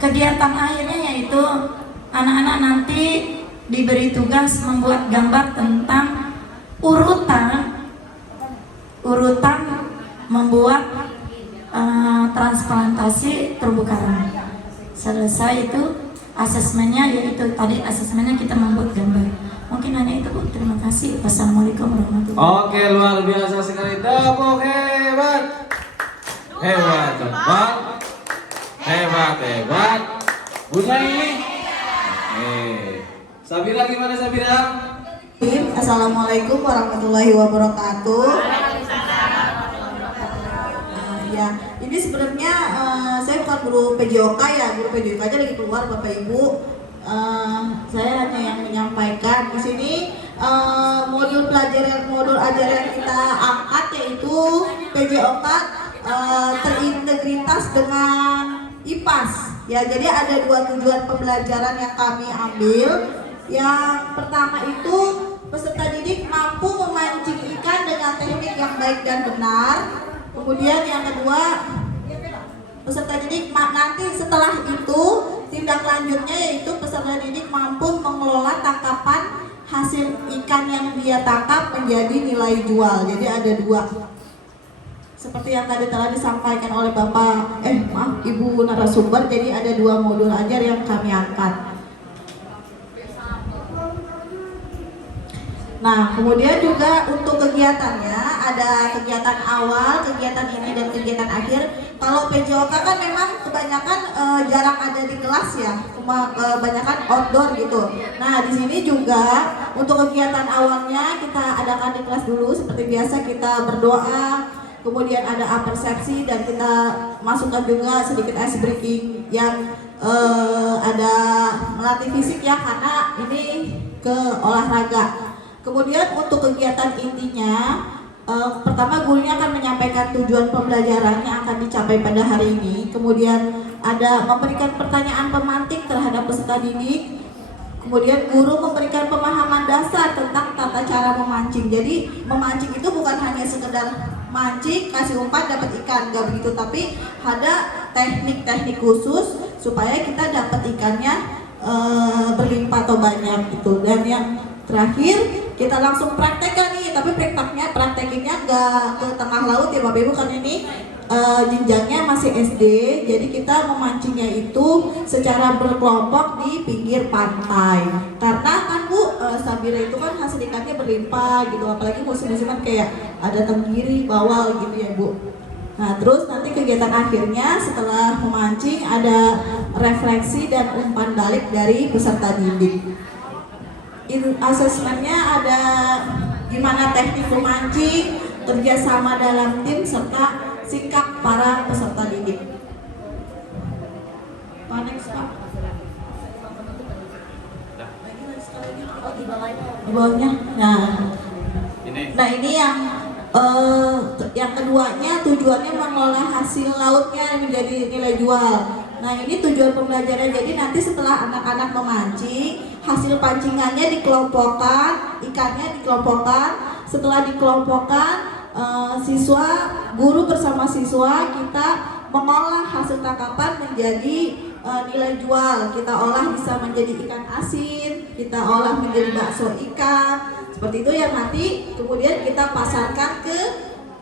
Kegiatan akhirnya yaitu anak-anak nanti diberi tugas membuat gambar tentang urutan membuat transplantasi terumbu karang. Selesai itu asesmennya, yaitu tadi asesmennya kita membuat gambar. Mungkin hanya itu, Bu. Terima kasih. Wassalamualaikum warahmatullahi wabarakatuh. Oke, luar biasa sekali. Tepuk hebat. Hebat. Bunda ini. Sabira gimana, Sabira? Assalamualaikum warahmatullahi wabarakatuh. Ya, ini sebenarnya saya bukan guru PJOK ya, guru PJOK aja lagi keluar Bapak Ibu. Saya hanya yang menyampaikan di sini modul ajaran yang kita angkat yaitu PJOK terintegritas dengan IPAS. Ya, jadi ada 2 tujuan pembelajaran yang kami ambil. Yang pertama itu peserta didik mampu memancing ikan dengan teknik yang baik dan benar. Kemudian yang kedua, peserta didik nanti setelah itu tindak lanjutnya yaitu peserta didik mampu mengelola tangkapan hasil ikan yang dia tangkap menjadi nilai jual. Jadi ada dua. Seperti yang tadi telah disampaikan oleh Ibu narasumber, jadi ada dua modul ajar yang kami angkat. Nah, kemudian juga untuk kegiatannya ada kegiatan awal, kegiatan ini dan kegiatan akhir. Kalau PJOK kan memang kebanyakan jarang ada di kelas ya, kebanyakan outdoor gitu. Nah, di sini juga untuk kegiatan awalnya kita adakan di kelas dulu seperti biasa, kita berdoa, kemudian ada persepsi dan kita masukkan juga sedikit ice breaking yang ada melatih fisik ya, karena ini ke olahraga. Kemudian untuk kegiatan intinya, pertama gurunya akan menyampaikan tujuan pembelajaran yang akan dicapai pada hari ini. Kemudian ada memberikan pertanyaan pemantik terhadap peserta didik. Kemudian guru memberikan pemahaman dasar tentang tata cara memancing. Jadi memancing itu bukan hanya sekedar mancing, kasih umpan dapat ikan, nggak begitu. Tapi ada teknik-teknik khusus supaya kita dapat ikannya berlimpah atau banyak gitu. Dan yang terakhir kita langsung praktekkan nih, tapi praktekinnya nggak ke tengah laut ya Bapak Ibu, karena ini jenjangnya masih SD, jadi kita memancingnya itu secara berkelompok di pinggir pantai. Karena kan Bu, Sabira itu kan hasil ikannya berlimpah gitu, apalagi musim-musiman kayak ada tenggiri, bawal gitu ya Bu. Nah terus nanti kegiatan akhirnya setelah memancing ada refleksi dan umpan balik dari peserta didik. Asesmennya ada gimana teknik memancing, kerjasama dalam tim, serta sikap para peserta didik. Next Pak. Di bawahnya. Nah ini yang keduanya tujuannya mengolah hasil lautnya menjadi nilai jual. Nah ini tujuan pembelajaran, jadi nanti setelah anak-anak memancing, hasil pancingannya dikelompokkan, ikannya dikelompokkan. Setelah dikelompokkan, guru bersama siswa kita mengolah hasil tangkapan menjadi nilai jual. Kita olah bisa menjadi ikan asin, kita olah menjadi bakso ikan, seperti itu yang nanti kemudian kita pasarkan ke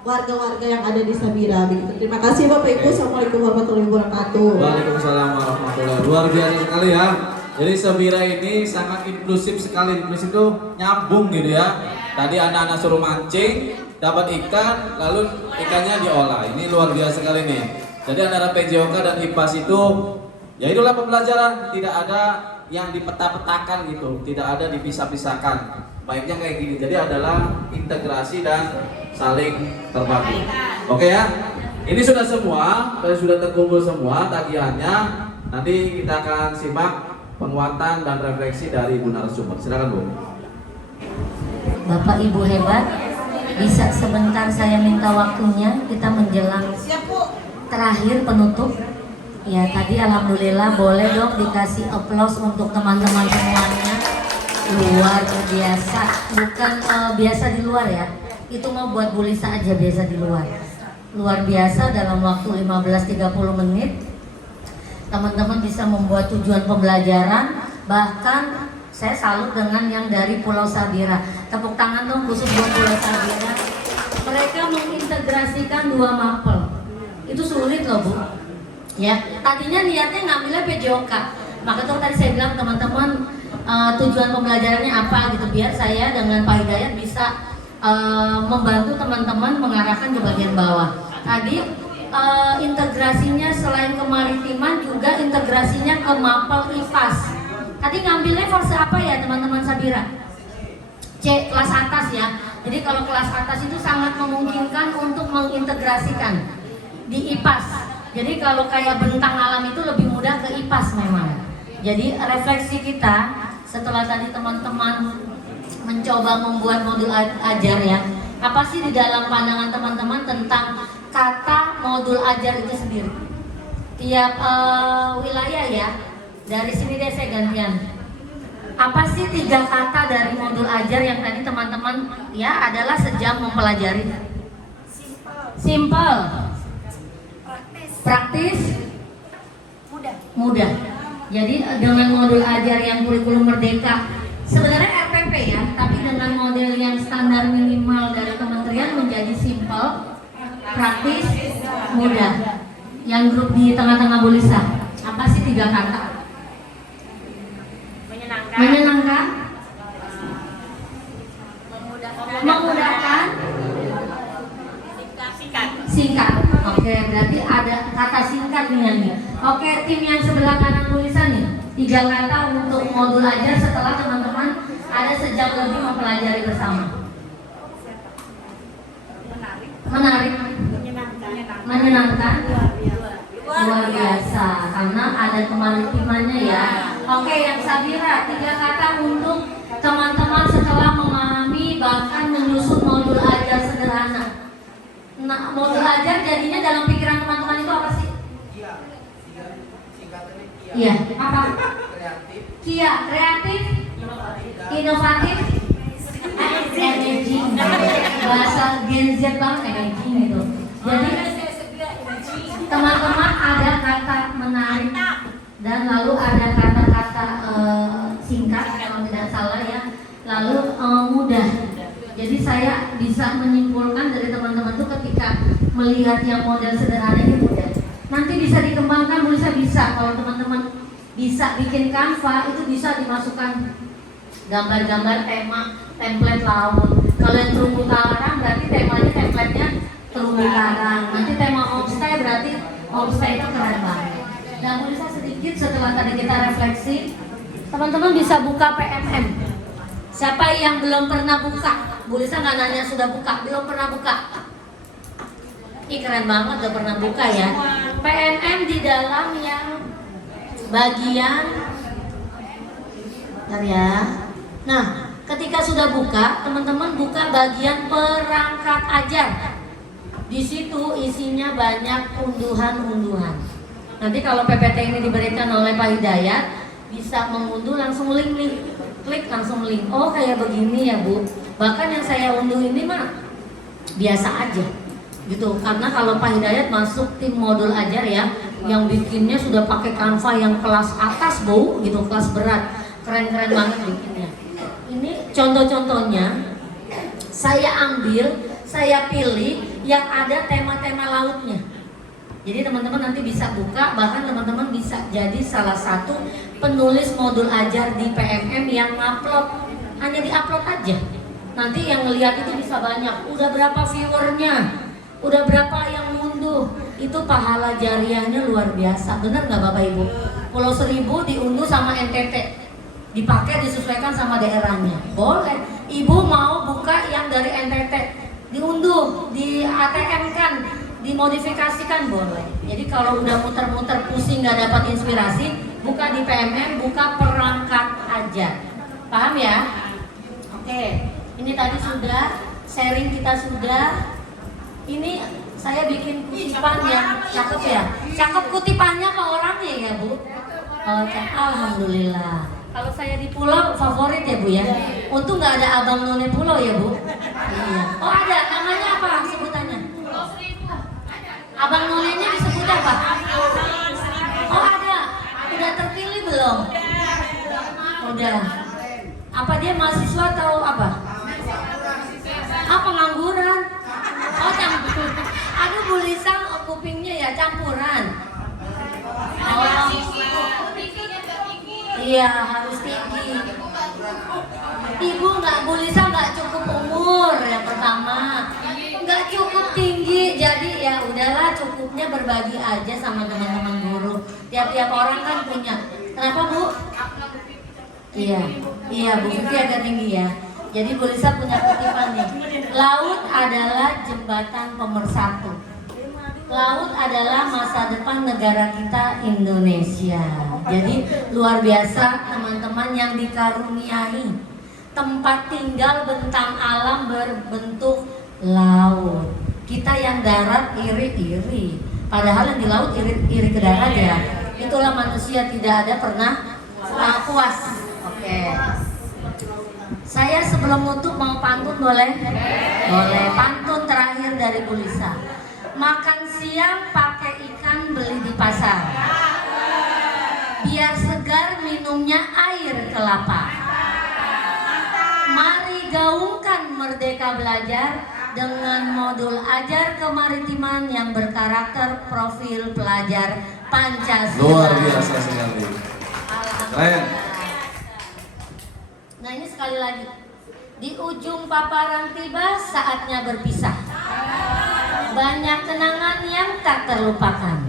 warga-warga yang ada di Sabira. Begitu. Terima kasih Bapak Ibu. Assalamualaikum warahmatullahi wabarakatuh. Waalaikumsalam warahmatullahi wabarakatuh. Luar biasa sekali ya. Jadi Sabira ini sangat inklusif sekali. Inklusif itu nyambung gitu ya. Tadi anak-anak suruh mancing, dapat ikan, lalu ikannya diolah. Ini luar biasa sekali nih. Jadi antara PJOK dan IPAS itu, ya itulah pembelajaran. Tidak ada yang dipeta-petakan gitu, tidak ada dipisah-pisahkan. Baiknya kayak gini. Jadi adalah integrasi dan saling terpadu. Oke ya. Ini sudah semua, sudah terkumpul semua tagihannya. Nanti kita akan simak penguatan dan refleksi dari Ibu narasumber. Silakan Bu. Bapak Ibu hebat, bisa sebentar saya minta waktunya, kita menjelang terakhir penutup. Ya tadi alhamdulillah boleh dong dikasih aplaus untuk teman-teman semuanya. Luar biasa, bukan biasa di luar ya. Itu mau buat Bu Lisa aja biasa di luar. Luar biasa dalam waktu 15-30 menit teman-teman bisa membuat tujuan pembelajaran. Bahkan saya salut dengan yang dari Pulau Sabira. Tepuk tangan dong khusus buat Pulau Sabira. Mereka mengintegrasikan 2 mapel. Itu sulit loh Bu. Ya, tadinya niatnya ngambilnya PJOK. Maka tuh tadi saya bilang teman-teman tujuan pembelajarannya apa gitu, biar saya dengan Pak Hidayat bisa membantu teman-teman mengarahkan ke bagian bawah. Tadi integrasinya selain kemaritiman juga integrasinya ke mapel IPAS. Tadi ngambilnya fase apa ya teman-teman Sabira? C, kelas atas ya. Jadi kalau kelas atas itu sangat memungkinkan untuk mengintegrasikan di IPAS. Jadi kalau kayak bentang alam itu lebih mudah ke IPAS memang. Jadi refleksi kita setelah tadi teman-teman mencoba membuat modul ajar ya, apa sih di dalam pandangan teman-teman tentang kata modul ajar itu sendiri? Tiap wilayah ya, dari sini deh saya gantian. Apa sih 3 kata dari modul ajar yang tadi teman-teman ya adalah sejam mempelajari? Simple. Praktis. Mudah. Jadi dengan modul ajar yang kurikulum merdeka, sebenarnya RPP ya, tapi dengan model yang standar minimal dari kementerian menjadi simple, praktis, mudah. Yang grup di tengah-tengah Bu Lisa, apa sih 3 kata? Menyenangkan, memudahkan, singkat. Oke, berarti ada kata singkat nih. Oke, tim yang sebelah kanan tulisan nih, 3 kata untuk modul ajar setelah teman-teman ada sejam lebih mempelajari bersama. Menarik, menyenangkan, luar biasa, karena ada kemaritimannya ya. Oke, yang Sabira, 3 kata untuk teman-teman setelah memahami bahkan menyusun modul ajar sederhana. Nah, modul ajar jadinya dalam pikiran teman-teman itu apa sih? Iya, apa? Kia, kreatif, inovatif, engaging. Bahasa Gen Z banget, engaging gitu. Jadi teman-teman ada kata menarik dan lalu ada kata-kata singkat kalau tidak salah ya, lalu mudah. Jadi saya bisa menyimpulkan dari teman-teman itu ketika melihat yang model sederhana ini mudah. Nanti bisa dikembangkan, bisa kalau teman-teman bisa bikin Canva itu bisa dimasukkan gambar-gambar tema template laut. Kalau yang terumbu karang berarti temanya templatenya terumbu karang. Nanti tema homestay berarti homestay itu keren banget. Dan bisa sedikit setelah tadi kita refleksi, teman-teman bisa buka PMM. Siapa yang belum pernah buka? Bu Lisa nggak nanya sudah buka, belum pernah buka. Ih keren banget udah pernah buka ya. PMM di dalam yang bagian bentar ya. Nah, ketika sudah buka, teman-teman buka bagian perangkat ajar. Di situ isinya banyak unduhan-unduhan. Nanti kalau PPT ini diberikan oleh Pak Hidayat, bisa mengunduh langsung link, klik langsung link. Oh kayak begini ya Bu. Bahkan yang saya unduh ini mah biasa aja gitu. Karena kalau Pak Hidayat masuk tim modul ajar ya, yang bikinnya sudah pakai Canva yang kelas atas Bu, gitu, kelas berat. Keren-keren banget bikinnya. Ini contoh-contohnya saya ambil, saya pilih yang ada tema-tema lautnya. Jadi teman-teman nanti bisa buka, bahkan teman-teman bisa jadi salah satu penulis modul ajar di PMM yang upload, hanya di-upload aja. Nanti yang ngelihat itu bisa banyak. Udah berapa viewernya, udah berapa yang ngunduh, itu pahala jariahnya luar biasa. Bener nggak Bapak Ibu? Pulau Seribu diunduh sama NTT, dipakai disesuaikan sama daerahnya. Boleh. Ibu mau buka yang dari NTT, diunduh, di ATM kan, dimodifikasikan boleh. Jadi kalau udah muter-muter pusing nggak dapat inspirasi, buka di PMM, buka perangkat ajar. Paham ya? Oke. Ini tadi sudah sharing, kita sudah. Ini saya bikin kutipan yang cakep ya. Cakep kutipannya apa orangnya ya Bu? Oh, alhamdulillah. Kalau saya di pulau favorit ya Bu ya. Untung nggak ada abang none pulau ya Bu. Iya. Oh ada, namanya apa sebutannya? Abang nonenya disebut apa? Oh ada. Udah terpilih belum? Udah. Apa dia mahasiswa atau apa? Pengangguran. Oh campur. Aduh Bu Lisa kupingnya ya campuran. Oh. Iya harus tinggi. Ibu nggak, Bu Lisa nggak cukup umur yang pertama, nggak cukup tinggi. Jadi ya udahlah, cukupnya berbagi aja sama teman-teman guru. Tiap-tiap orang kan punya. Kenapa Bu? Iya Bu Fitri agak tinggi ya. Jadi Bu Lisa punya kutipan nih. Laut adalah jembatan pemersatu. Laut adalah masa depan negara kita Indonesia. Jadi luar biasa teman-teman yang dikaruniai tempat tinggal bentang alam berbentuk laut. Kita yang darat iri-iri, padahal yang di laut iri ke darat ya. Itulah manusia, tidak ada pernah puas. Oke. Saya sebelum nutup mau pantun boleh? Boleh. Pantun terakhir dari Bu Lisa. Makan siang pakai ikan beli di pasar. Biar segar minumnya air kelapa. Mari gaungkan Merdeka Belajar dengan modul ajar kemaritiman yang berkarakter profil pelajar Pancasila. Luar biasa sekali. Keren. Nah ini sekali lagi, di ujung paparan tiba saatnya berpisah. Banyak kenangan yang tak terlupakan.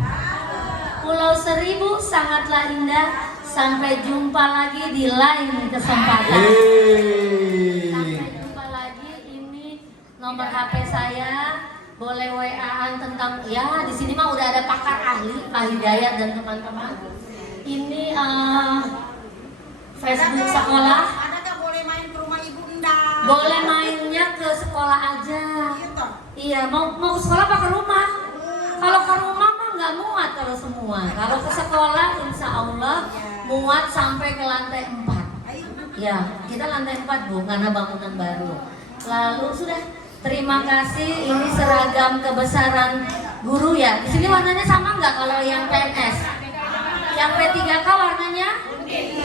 Pulau Seribu sangatlah indah. Sampai jumpa lagi di lain kesempatan. Sampai jumpa lagi. Ini nomor HP saya. Boleh WA-an tentang, ya di sini mah udah ada pakar ahli, Pak Hidayat dan teman-teman. Ini Facebook sekolah. Ada nggak boleh main ke rumah ibu enggak? Boleh mainnya ke sekolah aja. Iya, mau ke sekolah apa ke rumah? Kalau ke rumah mah nggak muat kalau semua. Kalau ke sekolah insya Allah muat sampai ke lantai 4. Ya, kita lantai 4 Bu, karena bangunan baru. Lalu sudah, terima kasih. Ini seragam kebesaran guru ya. Di sini warnanya sama nggak kalau yang PNS? Yang P3K warnanya putih.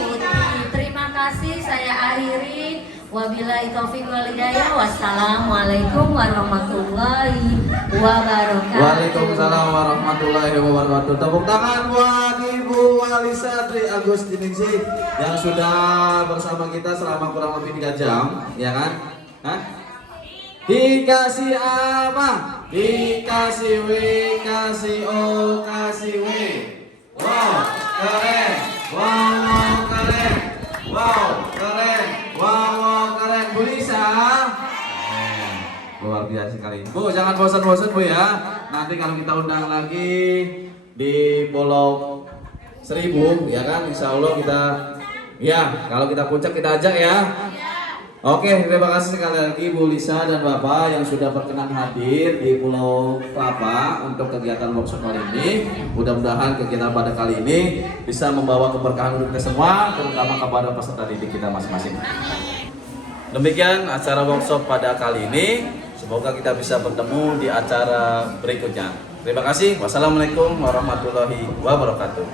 Terima kasih. Saya akhiri. Wabillahi taufiq wal hidayah. Wassalamualaikum warahmatullahi wabarakatuh. Waalaikumsalam warahmatullahi wabarakatuh. Tepuk tangan buat Ibu Walisa Tri Agustiningsih yang sudah bersama kita selama kurang lebih 3 jam, ya kan? Hah? Dikasih apa? Dikasih W, kasih O, kasih W. Wow, keren. Wow, keren. Wow, keren. Wow, keren. Bu Lisa. Luar biasa sekali. Bu, jangan bosan-bosan Bu ya. Nanti kalau kita undang lagi di Pulau Seribu, ya kan? Insya Allah kita, ya kalau kita puncak kita ajak ya. Oke, terima kasih sekali lagi Bu Lisa dan Bapak yang sudah berkenan hadir di Pulau Kelapa untuk kegiatan workshop kali ini. Mudah-mudahan kegiatan pada kali ini bisa membawa keberkahan untuk kita semua, terutama kepada peserta didik kita masing-masing. Demikian acara workshop pada kali ini. Semoga kita bisa bertemu di acara berikutnya. Terima kasih. Wassalamualaikum warahmatullahi wabarakatuh.